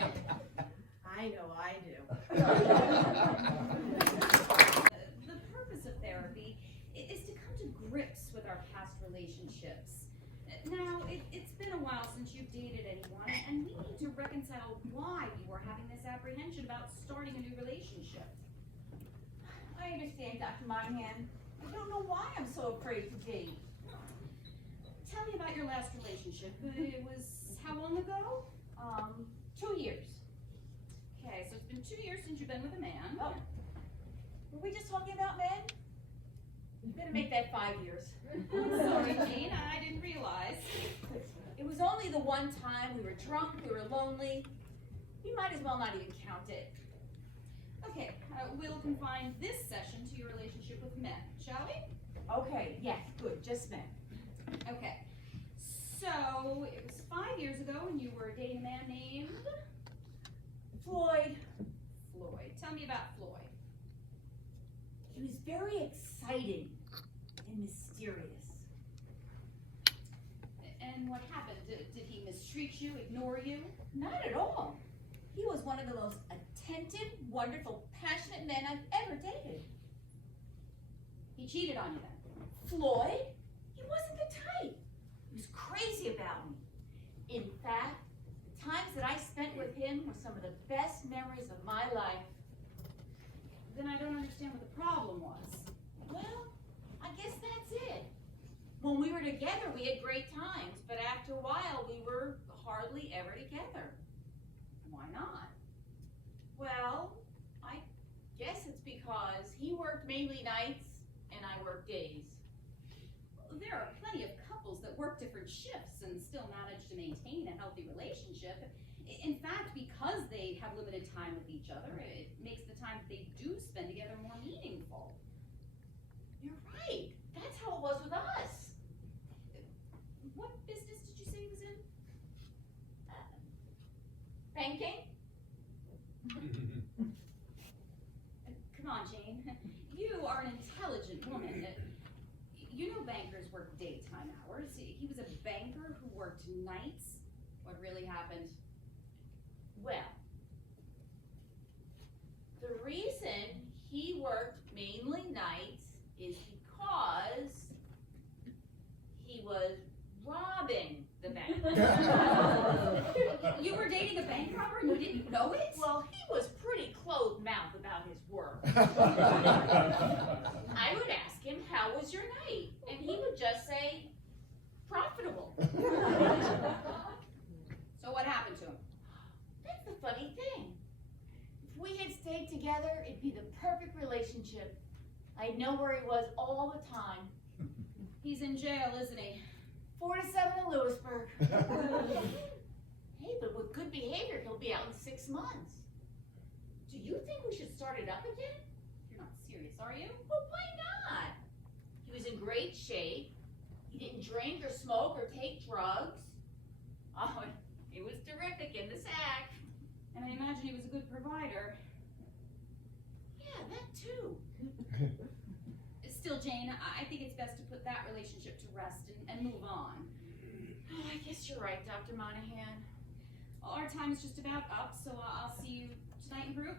I know I do. The purpose of therapy is to come to grips with our past relationships. Now, it's been a while since you've dated anyone, and we need to reconcile why you were having this apprehension about starting a new relationship. I understand, Dr. Monahan. I don't know why I'm so afraid to date. Tell me about your last relationship. It was how long ago? 2 years. Okay, so it's been 2 years since you've been with a man. Oh. Were we just talking about men? I'm gonna make that 5 years. Sorry, Jean, I didn't realize. It was only the one time we were drunk, we were lonely. You might as well not even count it. Okay, we'll confine this session to your relationship with men, shall we? Okay, yes, good, just men. Okay, so it was 5 years ago and you were dating a man named Floyd. Floyd. Tell me about Floyd. He was very exciting and mysterious. And what happened? Did he mistreat you, ignore you? Not at all. He was one of the most attentive, wonderful, passionate men I've ever dated. He cheated on you then? Floyd? He wasn't the type. He was crazy about me. In fact, the times that I spent with him were some of the best memories of my life. Then I don't understand what the problem was. Well, I guess that's it. When we were together, we had great times, but after a while, we were hardly ever together. Why not? Well, I guess it's because he worked mainly nights and I worked days. There are plenty of couples that work different shifts and still manage to maintain a healthy relationship. In fact, because they have limited time with each other, it makes the time that they do spend together more meaningful. You're right. That's how it was with us. What business did you say he was in? Banking? Come on, Jane. You are an intelligent woman. You know bankers work daytime hours. He was a banker who worked nights. What really happened? Well, the reason he worked mainly nights is because he was robbing the bank. You were dating a bank robber and you didn't know it? Well, he was pretty closed-mouthed about his work. I would ask him, how was your night? And he would just say, profitable. So what happened to him? That's the funny thing. If we had stayed together, it'd be the perfect relationship. I'd know where he was all the time. He's in jail, isn't he? 4 to 7 in Lewisburg. Hey, but with good behavior, he'll be out in 6 months. Do you think we should start it up again? You're not serious, are you? Well, why not? He was in great shape. He didn't drink or smoke or take drugs. Oh, he was terrific in the sack. And I imagine he was a good provider. Yeah, that too. Still, Jane, I think it's best to put that relationship to rest and move on. Oh, I guess you're right, Dr. Monahan. Well, our time is just about up, so I'll see you tonight in group.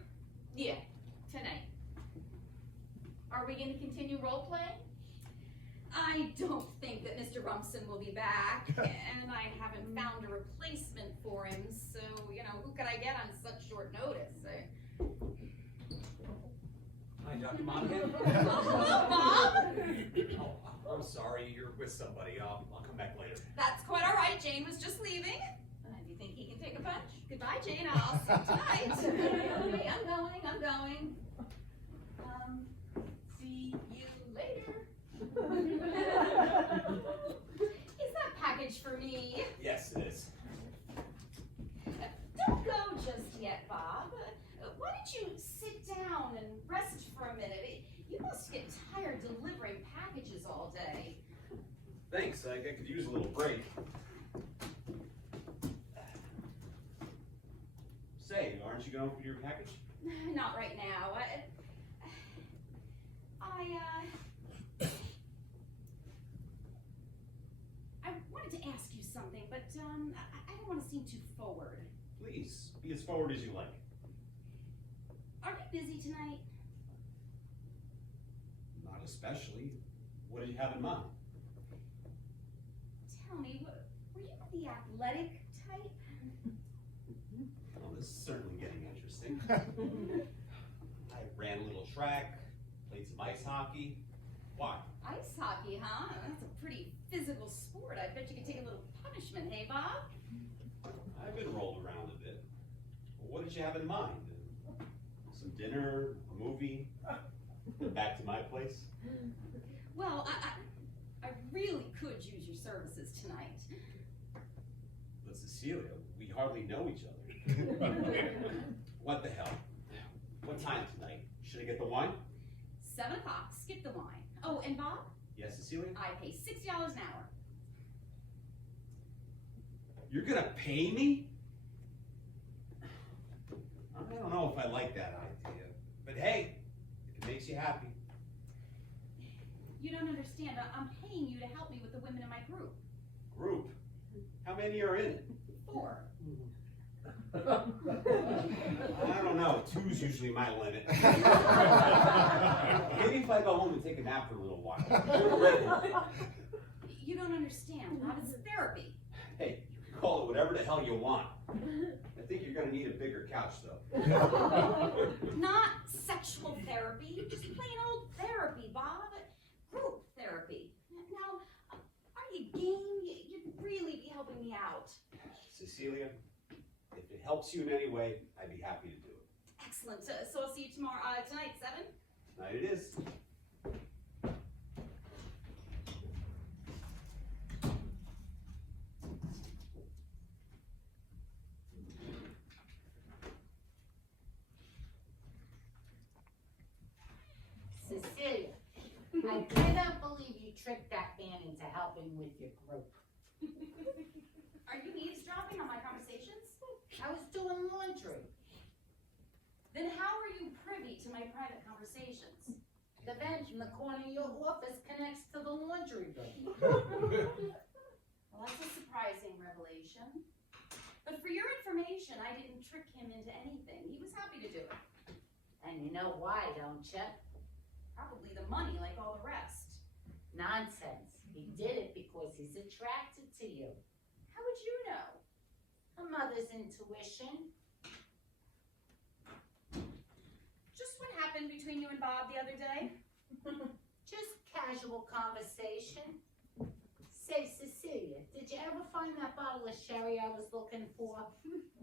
Yeah, tonight. Are we going to continue role playing? I don't think that Mr. Rumson will be back, and I haven't found a replacement for him, so, who could I get on such short notice? Hi, Dr. Monahan. Bob? Oh, I'm sorry, you're with somebody. I'll come back later. That's quite all right. Jane was just leaving. Do you think he can take a punch? Goodbye, Jane. I'll see you tonight. Okay, I'm going. See you later. Is that package for me? Yes, it is. Don't go just yet, Bob. Why don't you sit down and rest for a minute? You must get tired delivering packages all day. Thanks, I could use a little break. Say, aren't you going for your package? Not right now. I wanted to ask you something, but I don't want to seem too forward. Please, be as forward as you like. Are you busy tonight? Not especially. What did you have in mind? Tell me, were you the athletic type? Well, this is certainly getting interesting. I ran a little track, played some ice hockey. Why? Ice hockey, huh? That's a pretty physical sport. I bet you could take a little punishment, hey, Bob? I've been rolled around a bit. Well, what did you have in mind? Some dinner, a movie, back to my place? Well, I really could use your services tonight. But Cecilia, we hardly know each other. What the hell? What time tonight? Should I get the wine? 7 o'clock, skip the wine. Oh, and Bob, Yes, Cecilia? I pay $60 an hour. You're gonna pay me? I don't know if I like that idea. But hey, if it makes you happy. You don't understand. I'm paying you to help me with the women in my group. Group? How many are in it? 4. I don't know. 2's usually my limit. Maybe if I go home and take a nap for a little while. You don't understand, Bob. It's therapy. Hey, you can call it whatever the hell you want. I think you're gonna need a bigger couch, though. Not sexual therapy, just plain old therapy, Bob. Group therapy. Now, are you game? You'd really be helping me out. Cecilia, if it helps you in any way, I'd be happy to do it. Excellent. So I'll see you tomorrow, tonight, 7? Tonight it is. Cecilia, I cannot believe you tricked that man into helping with your group. Are you eavesdropping on my conversations? I was doing laundry. Then how are you privy to my private conversations? The vent in the corner of your office connects to the laundry room. Well, that's a surprising revelation. But for your information, I didn't trick him into anything. He was happy to do it. And you know why, don't you? Probably the money, like all the rest. Nonsense. He did it because he's attracted to you. How would you know? A mother's intuition. Just what happened between you and Bob the other day? Just casual conversation. Say, Cecilia, did you ever find that bottle of sherry I was looking for?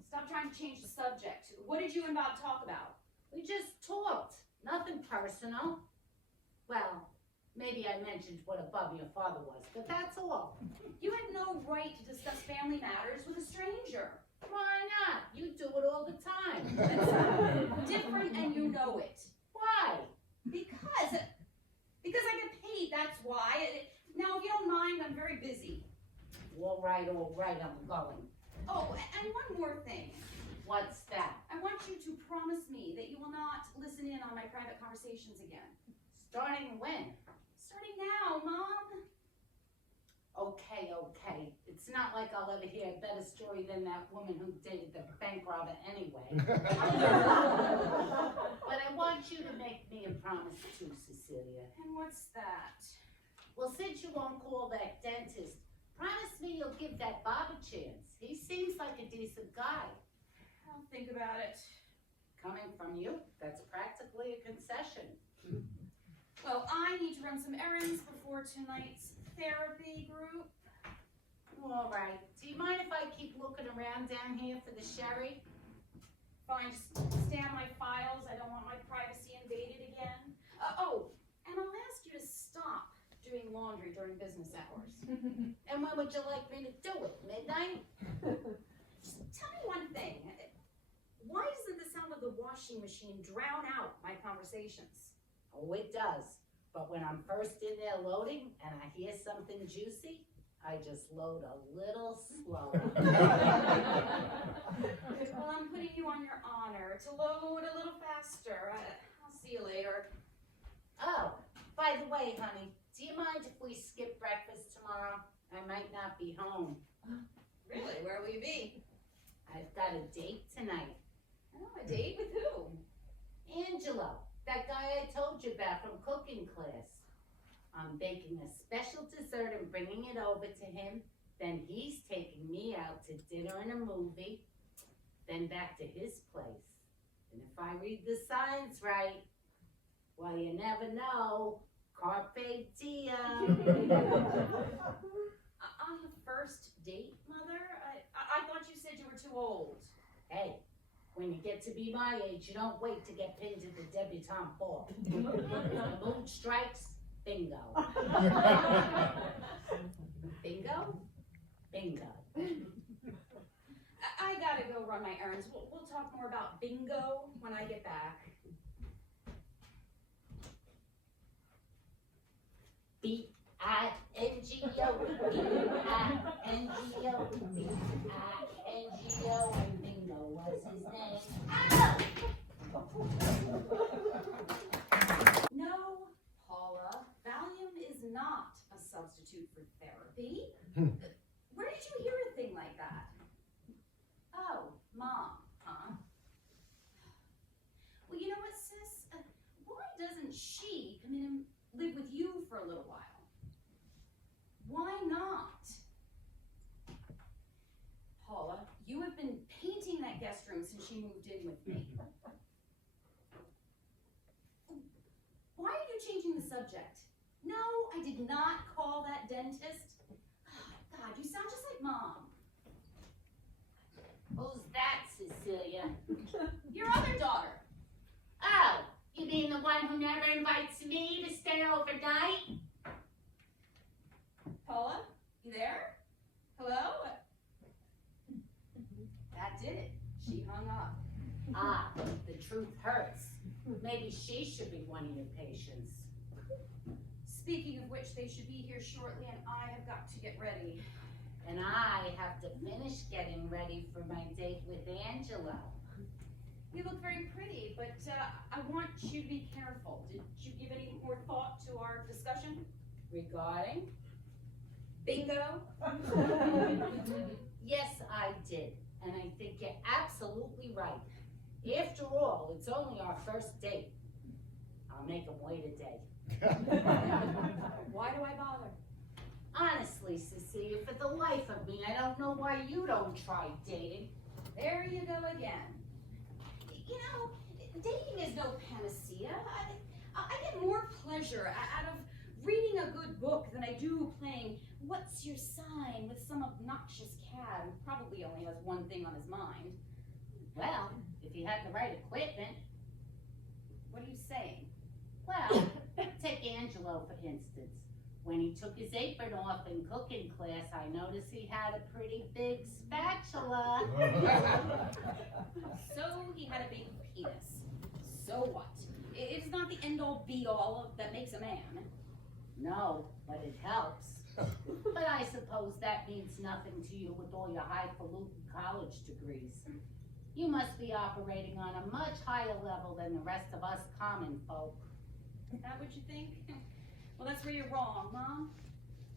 Stop trying to change the subject. What did you and Bob talk about? We just talked. Nothing personal. Well, maybe I mentioned what a bum your father was, but that's all. You had no right to discuss family matters with a stranger. Why not? You do it all the time. That's different and you know it. Why? Because I get paid, that's why. Now, if you don't mind, I'm very right, I'm going. Oh, and one more thing. What's that? I want you to promise me that you will not listen in on my private conversations again. Starting when? Starting now, Mom. Okay. It's not like I'll ever hear a better story than that woman who dated the bank robber anyway. But I want you to make me a promise too, Cecilia. And what's that? Well, since you won't call that dentist, promise me you'll give that Bob a chance. He seems like a decent guy. I'll think about it. Coming from you, that's practically a concession. Well, I need to run some errands before tonight's therapy group. All right. Do you mind if I keep looking around down here for the sherry? Fine, just stay on my files. I don't want my privacy invaded again. Oh, and I'll ask you to stop doing laundry during business hours. And when would you like me to do it? Midnight? Just tell me one thing. Why doesn't the sound of the washing machine drown out my conversations? Oh, it does. But when I'm first in there loading and I hear something juicy, I just load a little slower. Well, I'm putting you on your honor to load a little faster. I'll see you later. Oh, by the way, honey, do you mind if we skip breakfast tomorrow? I might not be home. Really? Where will you be? I've got a date tonight. Oh, a date with who? Angelo, that guy I told you about from cooking class. I'm baking a special dessert and bringing it over to him. Then he's taking me out to dinner and a movie. Then back to his place. And if I read the signs right, well, you never know. Carpe diem. On the first date, Mother? I thought you said you were too old. Hey, when you get to be my age, you don't wait to get pinned to the debutante ball. When the mood strikes, bingo. Bingo? Bingo. I gotta go run my errands. We'll talk more about bingo when I get back. B-I-N-G-O, B-I-N-G-O, B-I-N-G-O, and bingo was his name. No, Paula, Valium is not a substitute for therapy. Where did you hear a thing like that? Oh, Mom, huh? Well, you know what, sis? Why doesn't she come in and live with you for a little while? Why not? Paula, you have been painting that guest room since she moved in with me. Why are you changing the subject? No, I did not call that dentist. God, you sound just like Mom. Who's that, Cecilia? Your other daughter. Oh, you mean the one who never invites me to stay overnight? Paula, you there? Hello? That did it. She hung up. Ah, the truth hurts. Maybe she should be one of your patients. Speaking of which, they should be here shortly, and I have got to get ready. And I have to finish getting ready for my date with Angelo. You look very pretty, but I want you to be careful. Did you give any more thought to our discussion? Regarding? Bingo? Yes, I did. And I think you're absolutely right. After all, it's only our first date. I'll make him wait a day. Why do I bother? Honestly, Cecilia, for the life of me, I don't know why you don't try dating. There you go again. You know, dating is no panacea. I get more pleasure out of reading a good book than I do playing What's Your Sign with some obnoxious cad who probably only has one thing on his mind. Well, if you had the right equipment. What are you saying? Well, take Angelo, for instance. When he took his apron off in cooking class, I noticed he had a pretty big spatula. So he had a big penis. So what? It's not the end-all be-all that makes a man. No, but it helps. But I suppose suppose that means nothing to you with all your highfalutin college degrees. You must be operating on a much higher level than the rest of us common folk. Is that what you think? Well, that's where you're wrong, Mom.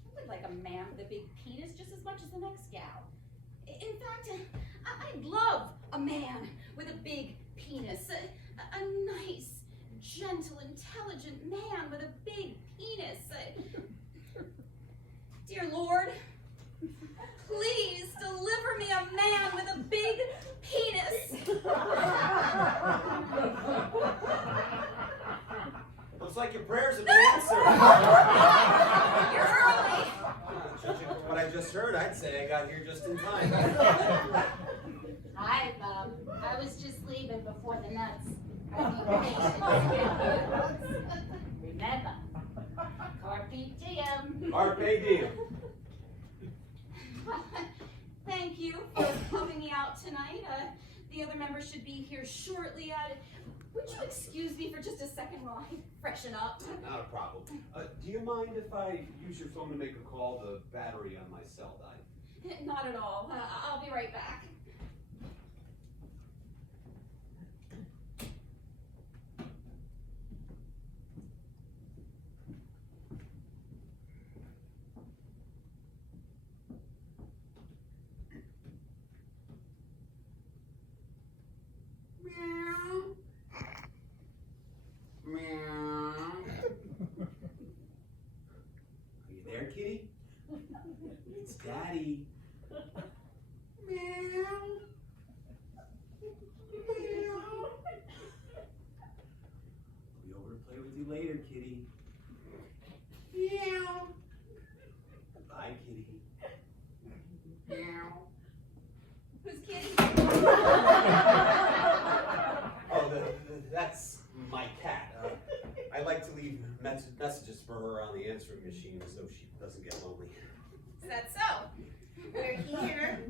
I would like a man with a big penis just as much as the next gal. In fact, I'd love a man with a big penis. A nice, gentle, intelligent man with a big penis. Dear Lord, please deliver me a man with a big penis. Looks like your prayers have been answered. You're early. Judging from what I just heard, I'd say I got here just in time. Hi, Bob. I was just leaving before the nuts. I need patience. Remember, carpe diem. Carpe diem. Thank you for helping me out tonight. The other members should be here shortly. Would you excuse me for just a second while I freshen up? Not a problem. Do you mind if I use your phone to make a call? The battery on my cell died. Not at all. I'll be right back. Are you there, kitty? It's Daddy. Meow. Meow. I'll be over to play with you later, kitty. Meow. Bye, kitty. Meow. Who's kitty? Oh, that's my cat. I like to leave messages for her on the answering machine so she doesn't get lonely. Is that so? We're here.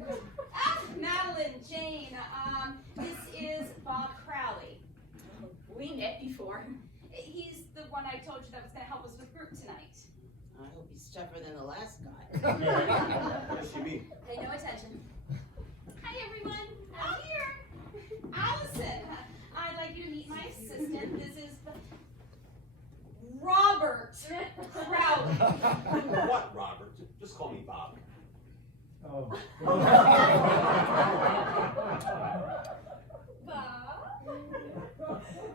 Madeline, Jane, this is Bob Crowley. We met before. He's the one I told you that was going to help us with group tonight. I hope he's tougher than the last guy. What does she mean? Pay no attention. Hi, everyone. I'm here. Allison. I'd like you to meet my assistant. This is Robert Crowley. What, Robert? Just call me Bob. Bob?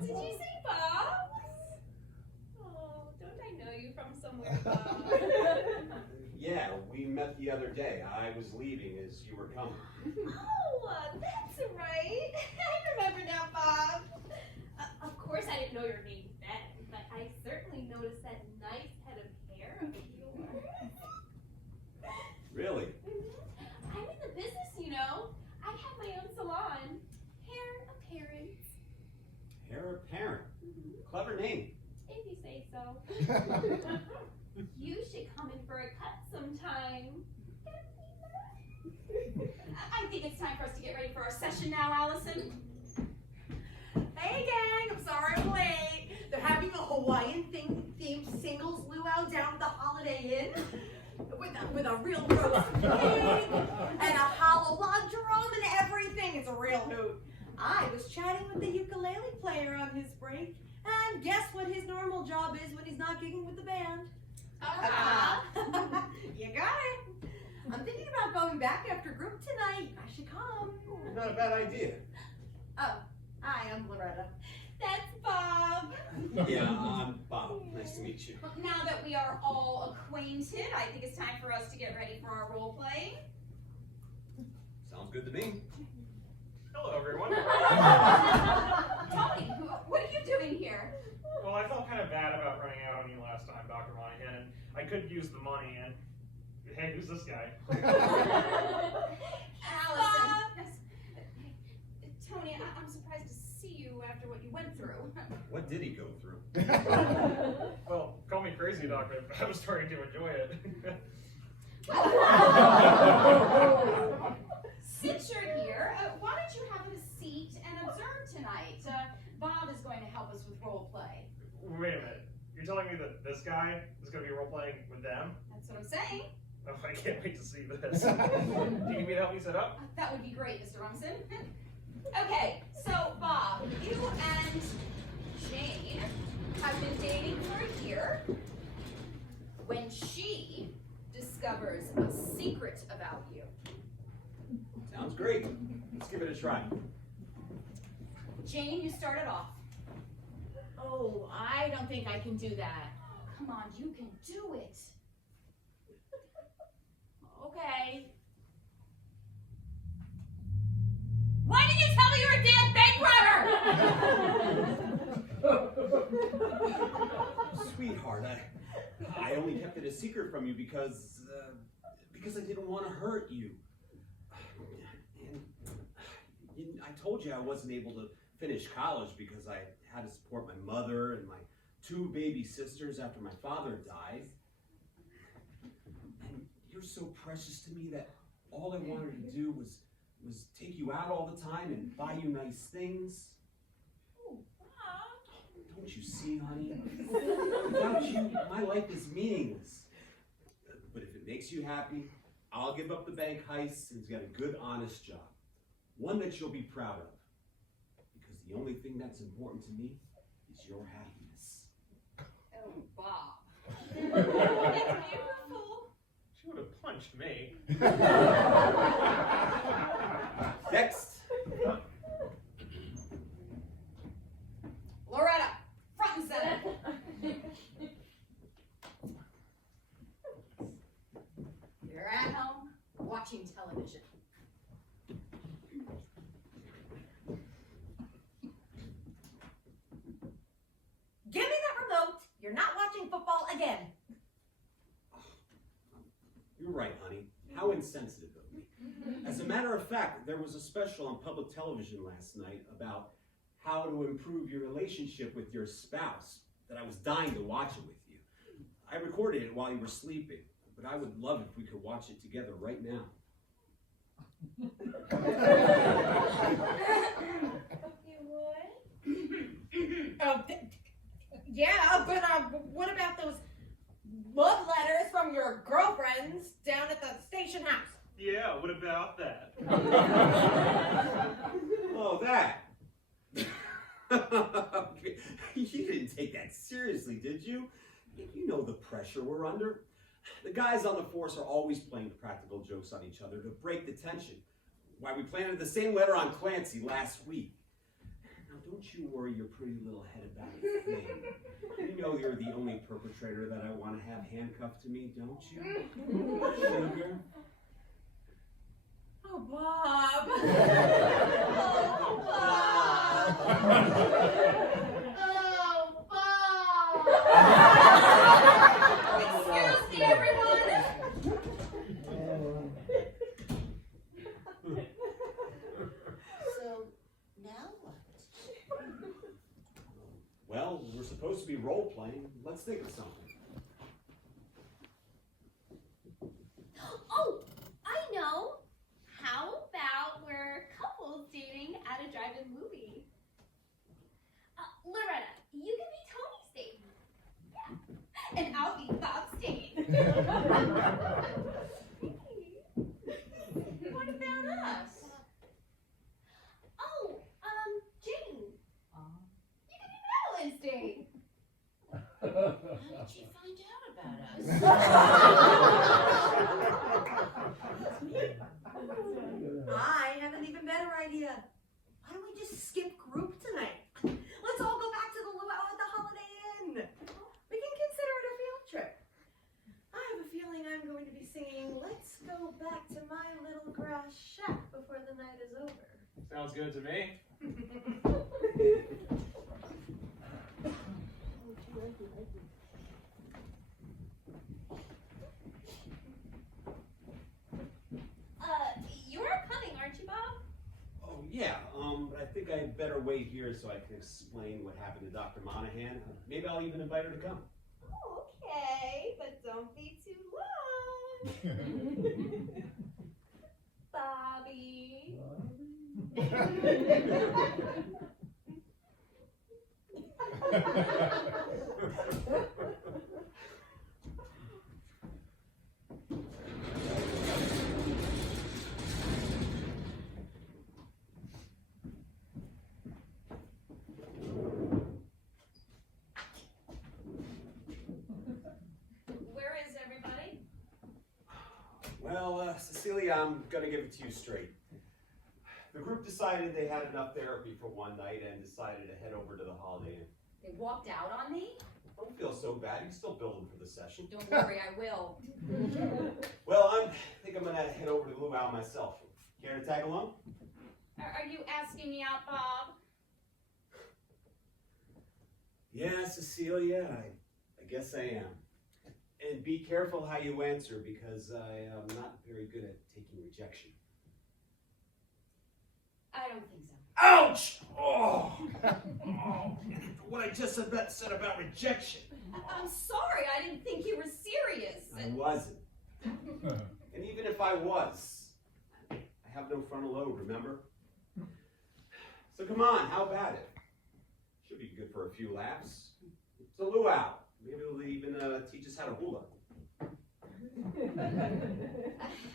Did you say Bob? Oh, don't I know you from somewhere, Bob? Yeah, we met the other day. I was leaving as you were coming. Oh, that's right. I remember now, Bob. Of course I didn't know your name then, but I certainly noticed that nice head of hair of yours. Really? I'm in the business, you know. I have my own salon. Hair appearance. Heir apparent. Clever name. If you say so. You should come in for a cut sometime. I think it's time for us to get ready for our session now, Allison. Hey gang, I'm sorry I'm late. They're having a Hawaiian-themed singles luau down at the Holiday Inn with a real roast pig and a halawa drum and everything. It's a real hoot. I was chatting with the ukulele player on his break, and guess what his normal job is when he's not gigging with the band? You got it. I'm thinking about going back after group tonight. I should come. Not a bad idea. Oh, hi, I'm Loretta. That's Bob. Yeah, I'm Bob. Nice to meet you. Now that we are all acquainted, I think it's time for us to get ready for our role playing. Sounds good to me. Hello, everyone. Tony, what are you doing here? Well, I felt kind of bad about running out on you last time, Dr. Monahan, and I could use the money, and hey, who's this guy? Allison. Tony, I'm surprised to see you after what you went through. What did he go through? Well, call me crazy, Doctor. I was starting to enjoy it. Since you're here, why don't you have a seat and observe tonight? Bob is going to help us with role play. Wait a minute. You're telling me that this guy is going to be role-playing with them? That's what I'm saying. Oh, I can't wait to see this. Do you need me to help you set up? That would be great, Mr. Rumson. Okay, so Bob, you and Jane have been dating for a year. When she discovers a secret about you. Sounds great. Let's give it a try. Jane, you started off. Oh, I don't think I can do that. Come on, you can do it. Okay. Why didn't you tell me you were a damn bank robber? Sweetheart, I only kept it a secret from you because I didn't want to hurt you. And I told you I wasn't able to finish college because I had to support my mother and my 2 baby sisters after my father died. And you're so precious to me that all I wanted to do was take you out all the time and buy you nice things. Don't you see, honey? Without you, my life is meaningless. But if it makes you happy, I'll give up the bank heist and get a good, honest job. One that you'll be proud of. Because the only thing that's important to me is your happiness. Oh, Bob. It's beautiful. She would have punched me. Next. Loretta, front and center. You're at home watching television. Give me that remote. You're not watching football again. You're right, honey. How insensitive of me. As a matter of fact, there was a special on public television last night about how to improve your relationship with your spouse that I was dying to watch it with you. I recorded it while you were sleeping, but I would love if we could watch it together right now. You would? Oh, yeah, but what about those love letters from your girlfriends down at the station house? Yeah, what about that? Oh, that. You didn't take that seriously, did you? You know the pressure we're under. The guys on the force are always playing practical jokes on each other to break the tension. Why, we planted the same letter on Clancy last week. Now, don't you worry your pretty little head about a thing. You know you're the only perpetrator that I want to have handcuffed to me, don't you? Sugar? Oh, Bob. Oh, Bob. Excuse me, everyone. So, now what? Well, we're supposed to be role-playing. Let's think of something. Oh, I know. How about we're couples dating at a drive-in movie? Loretta, you can be Tony's date. Yeah. And I'll be Bob's date. What about us? Oh, Jane. You can be Madeline's date. How did you find out about us? I have an even better idea. Why don't we just skip group tonight? Let's all go back to the luau at the Holiday Inn. We can consider it a field trip. I have a feeling I'm going to be singing Let's Go Back to My Little Grass Shack before the night is over. Sounds good to me. You're coming, aren't you, Bob? Oh, yeah, but I think I'd better wait here so I can explain what happened to Dr. Monahan. Maybe I'll even invite her to come. Oh, okay, but don't be too long. Bobby. Well, Cecilia, I'm gonna give it to you straight. The group decided they had enough therapy for one night and decided to head over to the Holiday Inn. They walked out on me? Don't feel so bad, you're still building for the session. Don't worry, I will. Well, I think I'm gonna head over to the luau myself. Care to tag along? Are you asking me out, Bob? Yeah, Cecilia, I guess I am. And be careful how you answer because I am not very good at taking rejection. I don't think so. Ouch! Oh! What I just said about rejection. I'm sorry, I didn't think you were serious. I wasn't. And even if I was, I have no frontal lobe, remember? So come on, how about it? Should be good for a few laughs. It's a luau. Maybe it'll even teach us how to hula.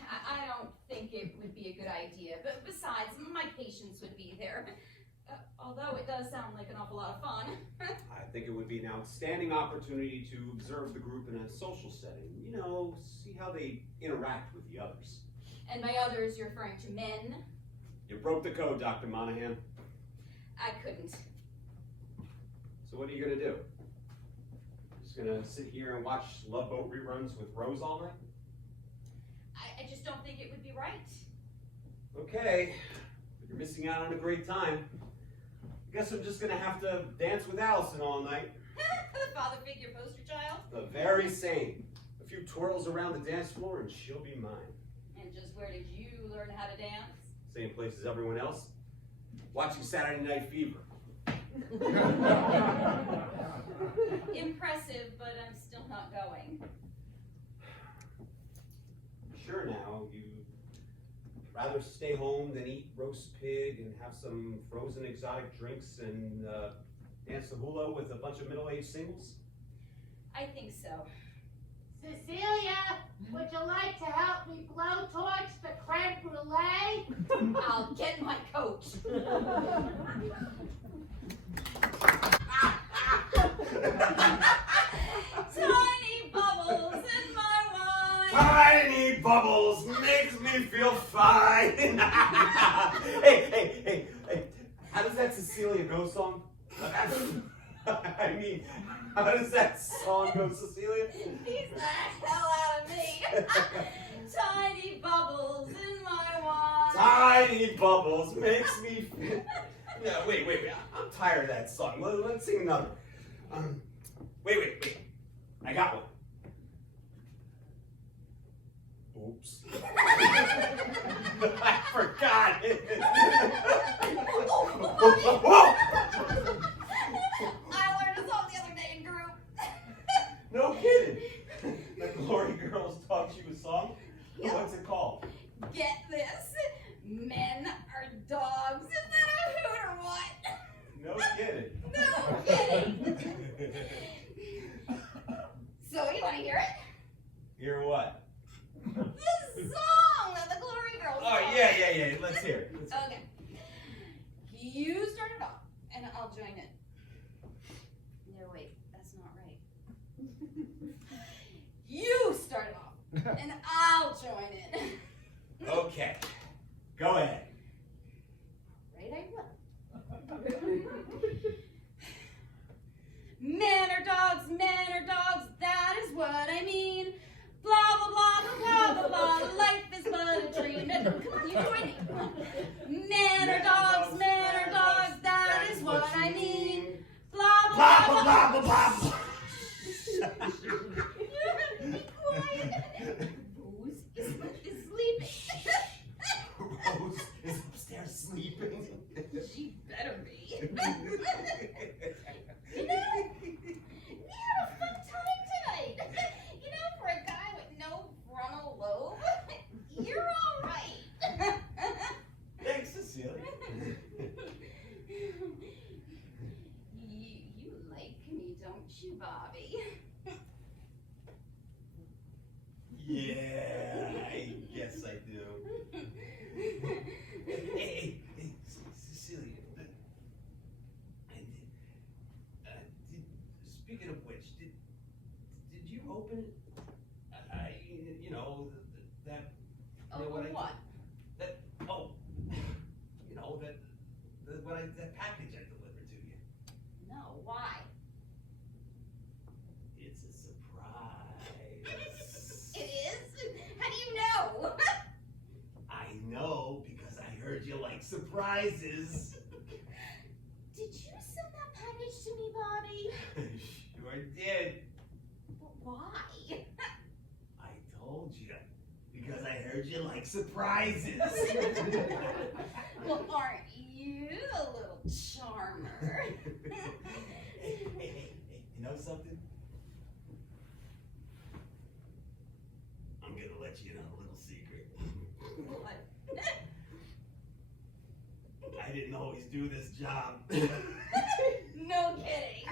I don't think it would be a good idea, but besides, my patients would be there. Although it does sound like an awful lot of fun. I think it would be an outstanding opportunity to observe the group in a social setting. You know, see how they interact with the others. And by others, you're referring to men? You broke the code, Dr. Monahan. I couldn't. So what are you gonna do? Just gonna sit here and watch Love Boat reruns with Rose all night? I just don't think it would be right. Okay, but you're missing out on a great time. I guess I'm just gonna have to dance with Allison all night. The father figure poster child? The very same. A few twirls around the dance floor and she'll be mine. And just where did you learn how to dance? Same place as everyone else. Watching Saturday Night Fever. Impressive, but I'm still not going. Sure now, you'd rather stay home than eat roast pig and have some frozen exotic drinks and dance the hula with a bunch of middle-aged singles? I think so. Cecilia, would you like to help me blowtorch the creme brulee? I'll get my coat. Tiny bubbles in my wine. Tiny bubbles makes me feel fine. Hey, how does that Cecilia go song? I mean, how does that song go, Cecilia? Beats the hell out of me. Tiny bubbles in my wine. Tiny bubbles makes me feel... No, wait. I'm tired of that song. Let's sing another. Wait. I got one. Oops. I forgot it. Whoa! I learned a song the other day in group. No kidding. The Glory Girls taught you a song? Yep. What's it called? Get this. Men are dogs. Is that a hoot or what? No kidding. No kidding. So, you want to hear it? Hear what? The song that the Glory Girls Oh, taught. yeah. Let's hear it. Okay. You start it off, and I'll join in. No, wait, that's not right. You start it off, and I'll join in. Okay. Go ahead. Right, I will. Men are dogs, that is what I mean. Blah, blah, blah, blah, blah, blah, blah. Life is but a dream. And, come on, you join me. Men are dogs, that is what I mean. Blah, blah, blah, blah, blah, blah. Be quiet. Rose is sleeping. Rose is upstairs sleeping. She better be. You know, we had a fun time tonight. You know, for a guy with no frontal lobe. what I What? That, oh, you know, that package I delivered to you. No, why? It's a surprise. It is? How do you know? I know because I heard you like surprises. Did you send that package to me, Bobby? Sure did. But why? I told you because I heard you like surprises. Well, aren't you a little charmer? Hey, you know something? I'm gonna let you in on a little secret. What? I didn't always do this job. No kidding.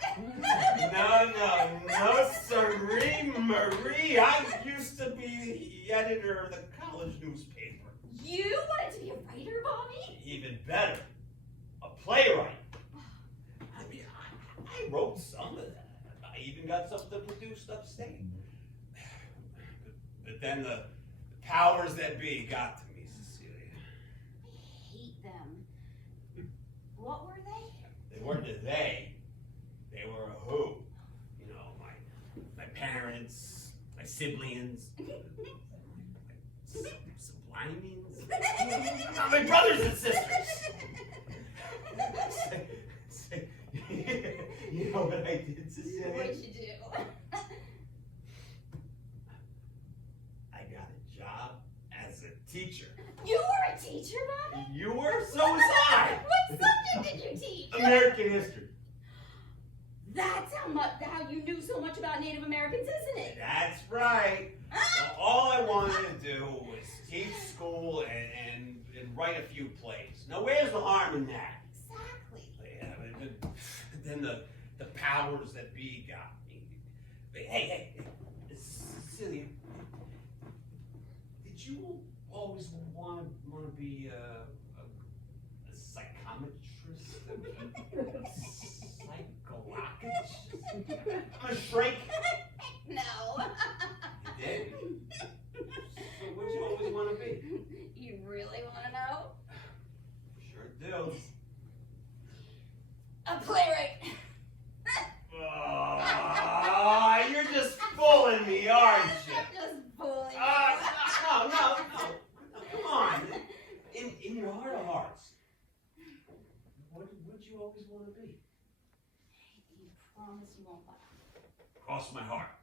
No, sirree, Marie. I used to be the editor of the college newspaper. You wanted to be a writer, Bobby? Even better, a playwright. I mean, I wrote some of that. I even got something produced upstate. But then the powers that be got to me, Cecilia. I hate them. What were they? They weren't a they. They were a who. You know, my parents, my siblings, sublimings, my brothers and sisters. You know what I did, Cecilia? What'd you do? I got a job as a teacher. You were a teacher, Bobby? You were, so was I. What subject did you teach? American history. That's how you knew so much about Native Americans, isn't it? That's right. All I wanted to do was teach school and write a few plays. Now, where's the harm in that? Exactly. Yeah, but then the powers that be got me. Hey, Cecilia, did you always want to be a psychometrist? Psychologist? A shrink? No. You did? So what'd you always want to be? You really want to know? Sure do. A playwright. Oh, you're just fooling me, aren't you? I'm just fooling you. No, come on. In your heart of hearts, what'd you always want to be? You promise you won't laugh. Cross my heart.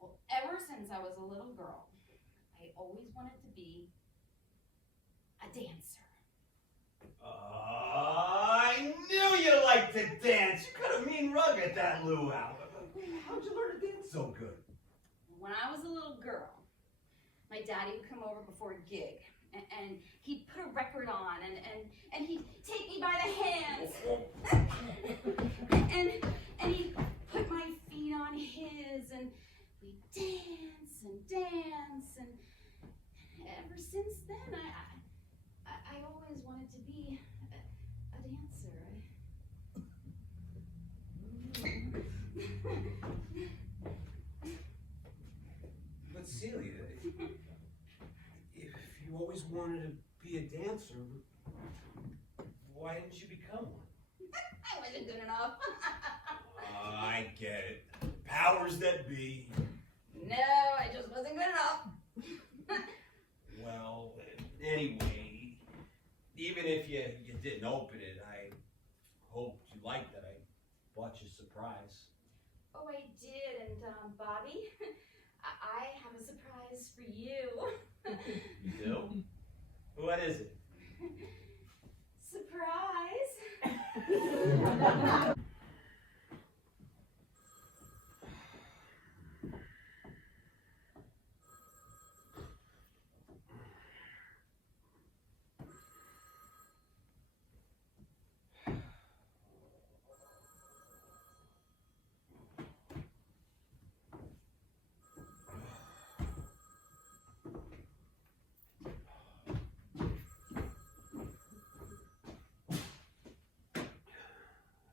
Well, ever since I was a little girl, I always wanted to be a dancer. I knew you liked to dance. You could have mean rug at that luau. How'd you learn to dance so good? When I was a little girl, my daddy would come over before a gig, and he'd put a record on, and he'd take me by the hands, and he'd put my feet on his, and we'd dance, and ever since then, I always wanted to be a dancer. But Celia, if you always wanted to be a dancer, why didn't you become one? I wasn't good enough. I get it. Powers that be. No, I just wasn't good enough. Well, anyway, even if you didn't open it, I hoped you liked that I bought you a surprise. Oh, I did, and Bobby, I have a surprise for you. You do? What is it? Surprise!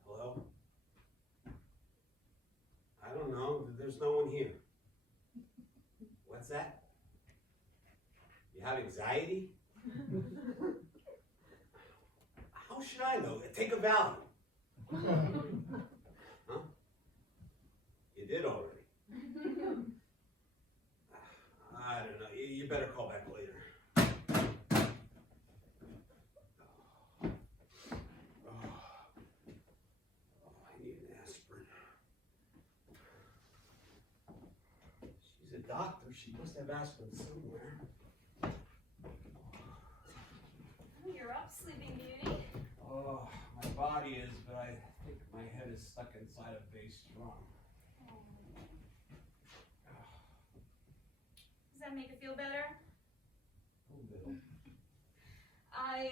Hello? I don't know. There's no one here. What's that? You have anxiety? How should I know? Take a Valium. Huh? You did already. I don't know. You better call back later. I need an aspirin. She's a doctor. She must have aspirin somewhere. You're up, Sleeping Beauty. Oh, my body is, but I think my head is stuck inside a bass drum. Does that make it feel better? A little. I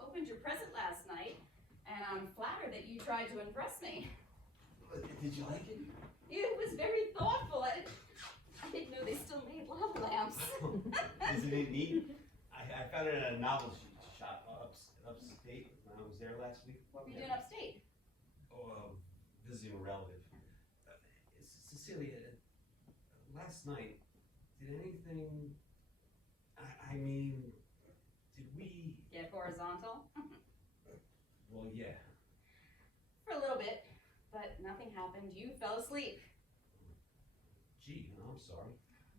opened your present last night, and I'm flattered that you tried to impress me. Did you like it? It was very thoughtful. I didn't know they still made love lamps. Isn't it neat? I found it at a novel shop upstate when I was there last week. What were you doing upstate? Oh, visiting a relative. Cecilia, last night, did anything, I mean, did we? Get horizontal? Well, yeah. For a little bit, but nothing happened. You fell asleep. Gee, I'm sorry.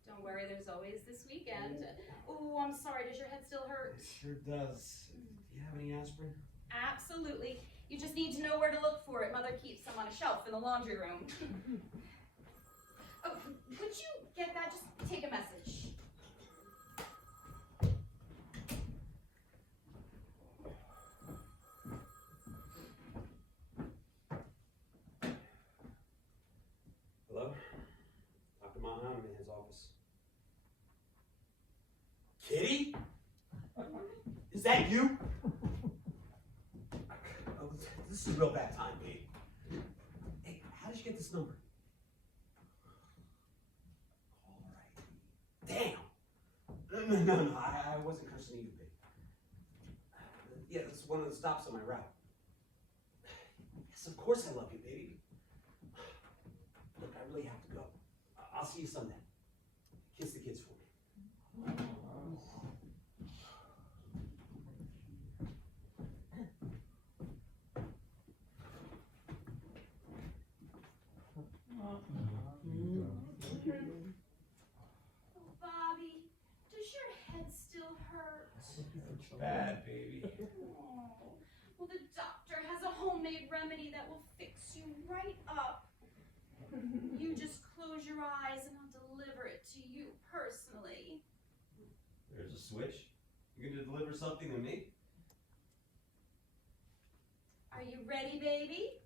Don't worry, there's always this weekend. Oh, I'm sorry. Does your head still hurt? It sure does. Do you have any aspirin? Absolutely. You just need to know where to look for it. Mother keeps some on a shelf in the laundry room. Oh, would you get that? Just take a message. Hello? Dr. Monahan's office. Kitty? Is that you? Oh, this is a real bad time, babe. Hey, how did you get this number? All right. Damn. No, I wasn't cursing either, babe. Yeah, that's one of the stops on my route. Yes, of course I love you, baby. Look, I really have to go. I'll see you Sunday. Kiss the kids for me. Oh, Bobby, does your head still hurt? It's bad, baby. Oh, well, the doctor has a homemade remedy that will fix you right up. You just close your eyes and I'll deliver it to you personally. There's a switch. You're gonna deliver something to me? Are you ready, baby?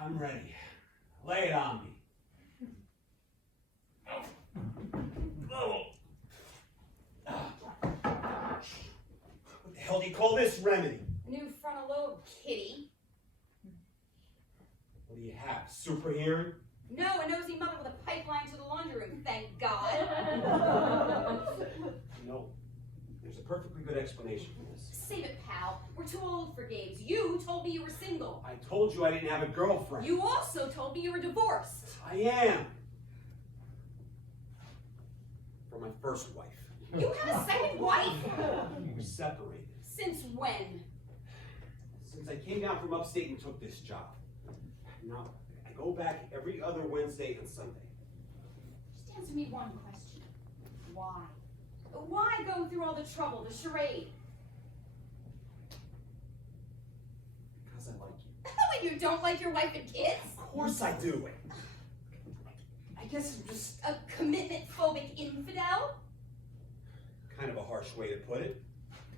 I'm ready. Lay it on me. Oh. What the hell do you call this remedy? New frontal lobe, kitty. What do you have? Super hearing? No, a nosy mother with a pipeline to the laundry room, thank God. No. There's a perfectly good explanation for this. Save it, pal. We're too old for games. You told me you were single. I told you I didn't have a girlfriend. You also told me you were divorced. I am. From my first wife. You have a second wife? We were separated. Since when? Since I came down from upstate and took this job. Now, I go back every other Wednesday and Sunday. Just answer me one question. Why? Why go through all the trouble, the charade? Because I like you. And you don't like your wife and kids? Of course I do. I guess I'm just A commitment-phobic infidel? kind of a harsh way to put it.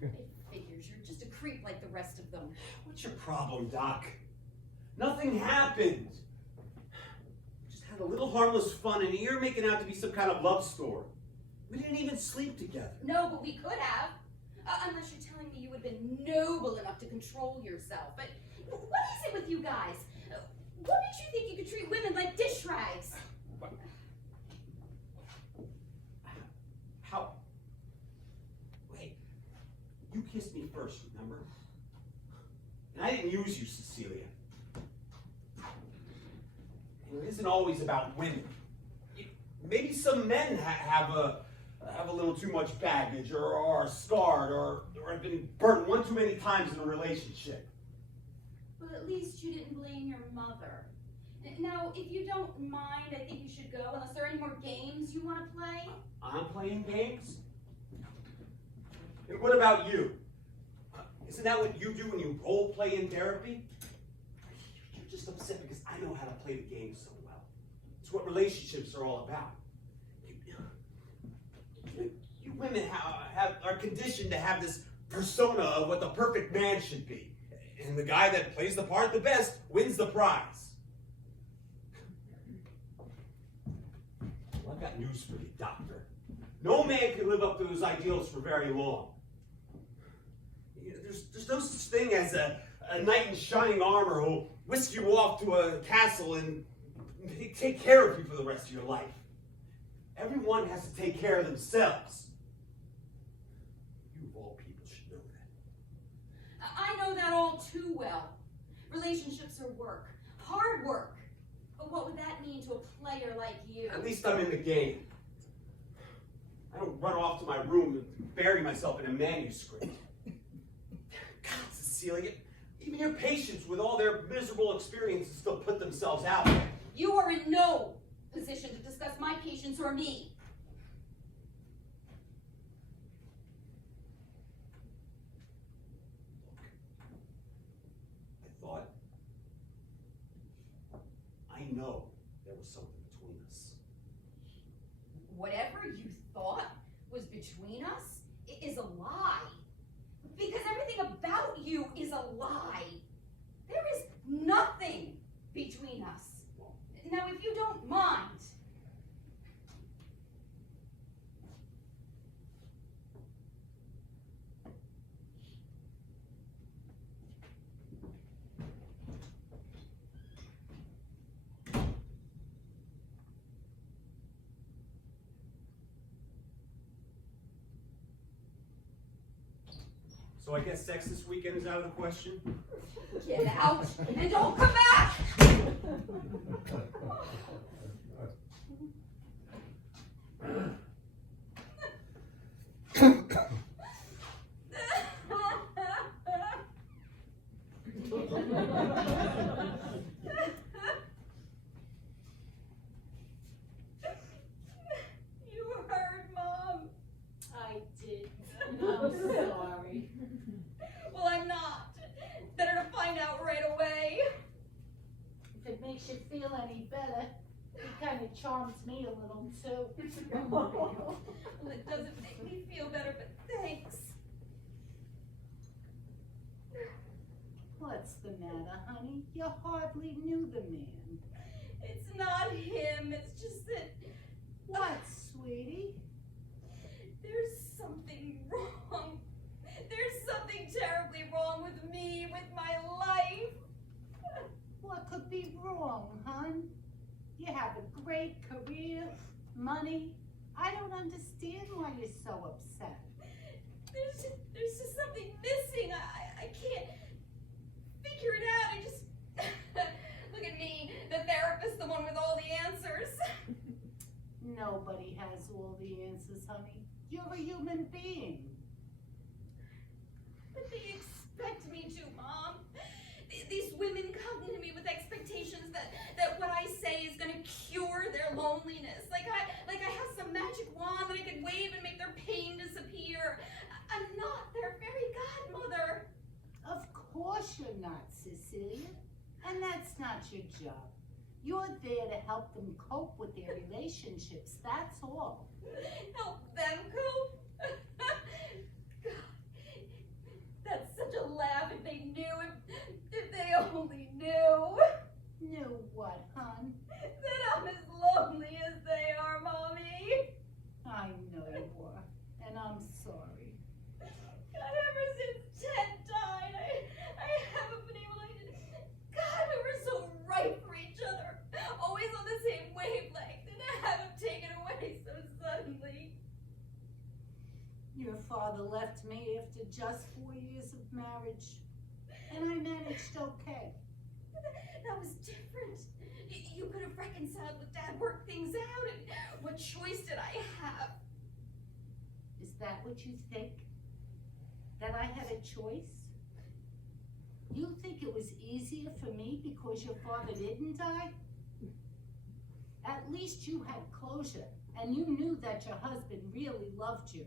It figures you're just a creep like the rest of them. What's your problem, Doc? Nothing happened. We just had a little harmless fun, and you're making out to be some kind of love story. We didn't even sleep together. No, but we could have. Unless you're telling me you would have been noble enough to control yourself. But what is it with you guys? What makes you think you could treat women like dish rags? How? Wait. You kissed me first, remember? And I didn't use you, Cecilia. And it isn't always about women. Maybe some men have a have a little too much baggage, or are scarred, or have been burnt one too many times in a relationship. Well, at least you didn't blame your mother. Now, if you don't mind, I think you should go, unless there are any more games you want to play. I'm playing games? And what about you? Isn't that what you do when you role play in therapy? You're just upset because I know how to play the game so well. It's what relationships are all about. You women are conditioned to have this persona of what the perfect man should be. And the guy that plays the part the best wins the prize. Well, I've got news for you, doctor. No man can live up to those ideals for very long. There's no such thing as a knight in shining armor who'll whisk you off to a castle and take care of you for the rest of your life. Everyone has to take care of themselves. You of all people should know that. I know that all too well. Relationships are work. Hard work. But what would that mean to a player like you? At least I'm in the game. I don't run off to my room and bury myself in a manuscript. God, Cecilia, even your patients with all their miserable experiences still put themselves out there. You are in no position to discuss my patients or me. I know there was something between us. Whatever you thought was between us is a lie. Because everything about you is a lie. There is nothing between us. Now, if you don't mind. So I guess sex this weekend is out of the question? Get out and don't come back! You heard, Mom. I did. I'm sorry. Well, I'm not. Better to find out right away. If it makes you feel any better, it kind of charms me a little too. Well, it doesn't make me feel better, but thanks. What's the matter, honey? You hardly knew the man. It's not him, it's just that What, sweetie? there's something wrong. There's something terribly wrong with me, with my life. What could be wrong, hon? You have a great career, money. I don't understand why you're so upset. There's just something missing. I can't figure it out. I just look at me, the therapist, the one with all the answers. Nobody has all the answers, honey. You're a human being. But they expect me to, Mom. These women come to me with expectations that what I say is going to cure their loneliness. Like I have some magic wand that I can wave and make their pain disappear. I'm not their fairy godmother. Of course you're not, Cecilia. And that's not your job. You're there to help them cope with their relationships, that's all. Help them cope? God, that's such a laugh if they knew, if they only knew. Knew what, hon? That I'm as lonely as they are, Mommy. I know you were, and I'm sorry. God, ever since Ted died, I haven't been able to... God, we were so right for each other. Always on the same wavelength, and I have him taken away so suddenly. Your father left me after just 4 years of marriage, and I managed okay. That was different. You could have reconciled with Dad, worked things out, and what choice did I have? that what you think? That I had a choice? You think it was easier for me because your father didn't die? At least you had closure, and you knew that your husband really loved you.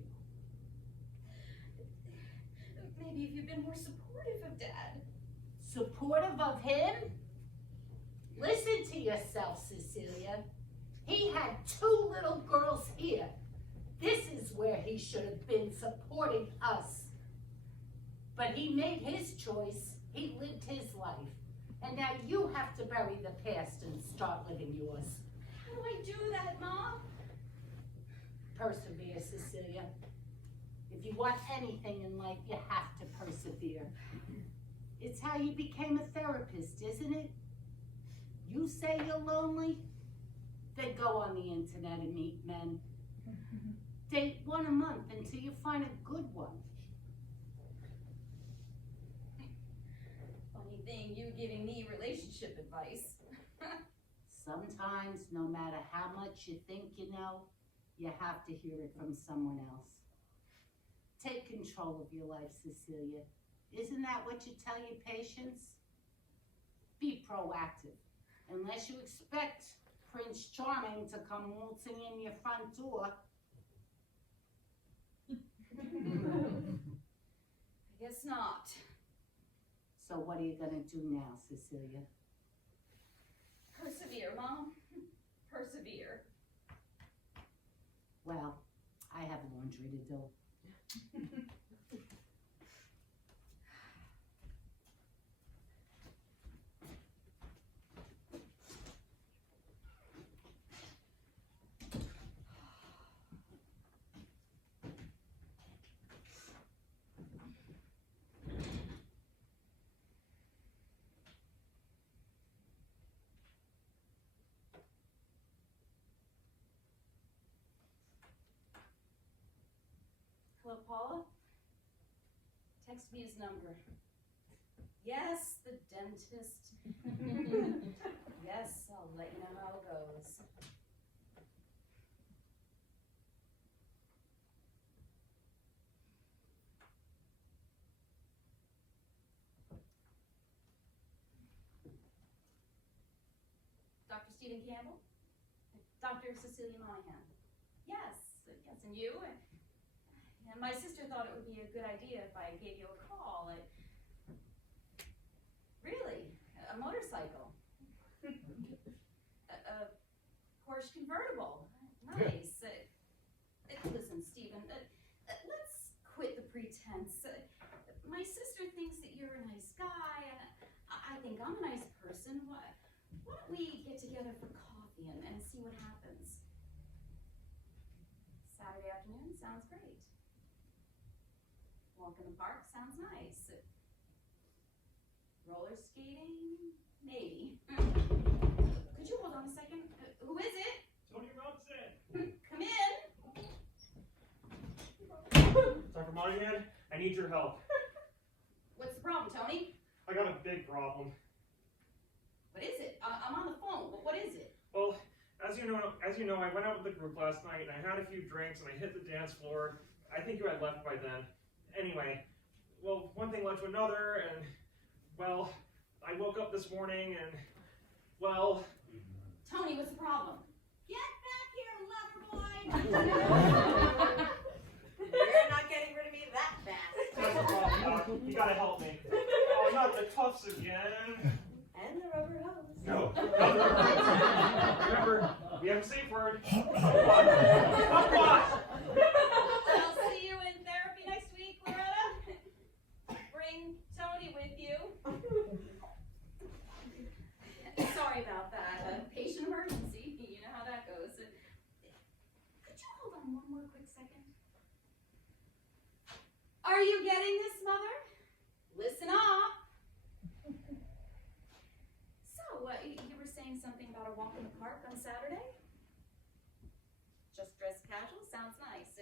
Maybe if you'd been more supportive of Dad. Supportive of him? Listen to yourself, Cecilia. He had 2 little girls here. This is where he should have been supporting us. But he made his choice. He lived his life. And now you have to bury the past and start living yours. How do I do that, Mom? Persevere, Cecilia. If you want anything in life, you have to persevere. It's how you became a therapist, isn't it? You say you're lonely? Then go on the internet and meet men. Date 1 a month until you find a good one. Funny thing, you giving me relationship advice. Sometimes, no matter how much you think you know, you have to hear it from someone else. Take control of your life, Cecilia. Isn't that what you tell your patients? Be proactive. Unless you expect Prince Charming to come waltzing in your front door. I guess not. So what are you gonna do now, Cecilia? Persevere, Mom. Persevere. Well, I have laundry to do. Hello, Paula? Text me his number. Yes, the dentist. Yes, I'll let you know how it goes. Dr. Stephen Campbell? Dr. Cecilia Monahan? Yes, yes, and you? And my sister thought it would be a good idea if I gave you a call. Really? A motorcycle? a Porsche convertible? Nice. Listen, Stephen, let's quit the pretense. My sister thinks that you're a nice guy, and I think I'm a nice person. Why don't we get together for coffee and see what happens? Saturday afternoon sounds great. Walk in the park sounds nice. Roller skating? Maybe. Could you hold on a second? Who is it? Tony Robinson! Come in! Dr. Monahan, I need your help. What's the problem, Tony? I got a big problem. What is it? I'm on the phone. What is it? Well, as you know, I went out with the group last night and I had a few drinks and I hit the dance floor. I think you had left by then. Anyway, well, one thing led to another, and, well, I woke up this morning, and, well... Tony, what's the problem? Get back here, lover boy! You're not getting rid of me that fast. That's the problem, Doc. You gotta help me. Oh, not the cuffs again. And the rubber hose. No. Remember, we have a safe word. What? I'll see you in therapy next week, Loretta. Bring Tony with you. Sorry about that. Patient emergency. You know how that goes. Could you hold on one more quick second? Are you getting this, Mother? Listen up. So, you were saying something about a walk in the park on Saturday? Just dress casual? Sounds nice.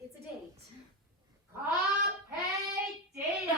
It's a date. Carpe diem!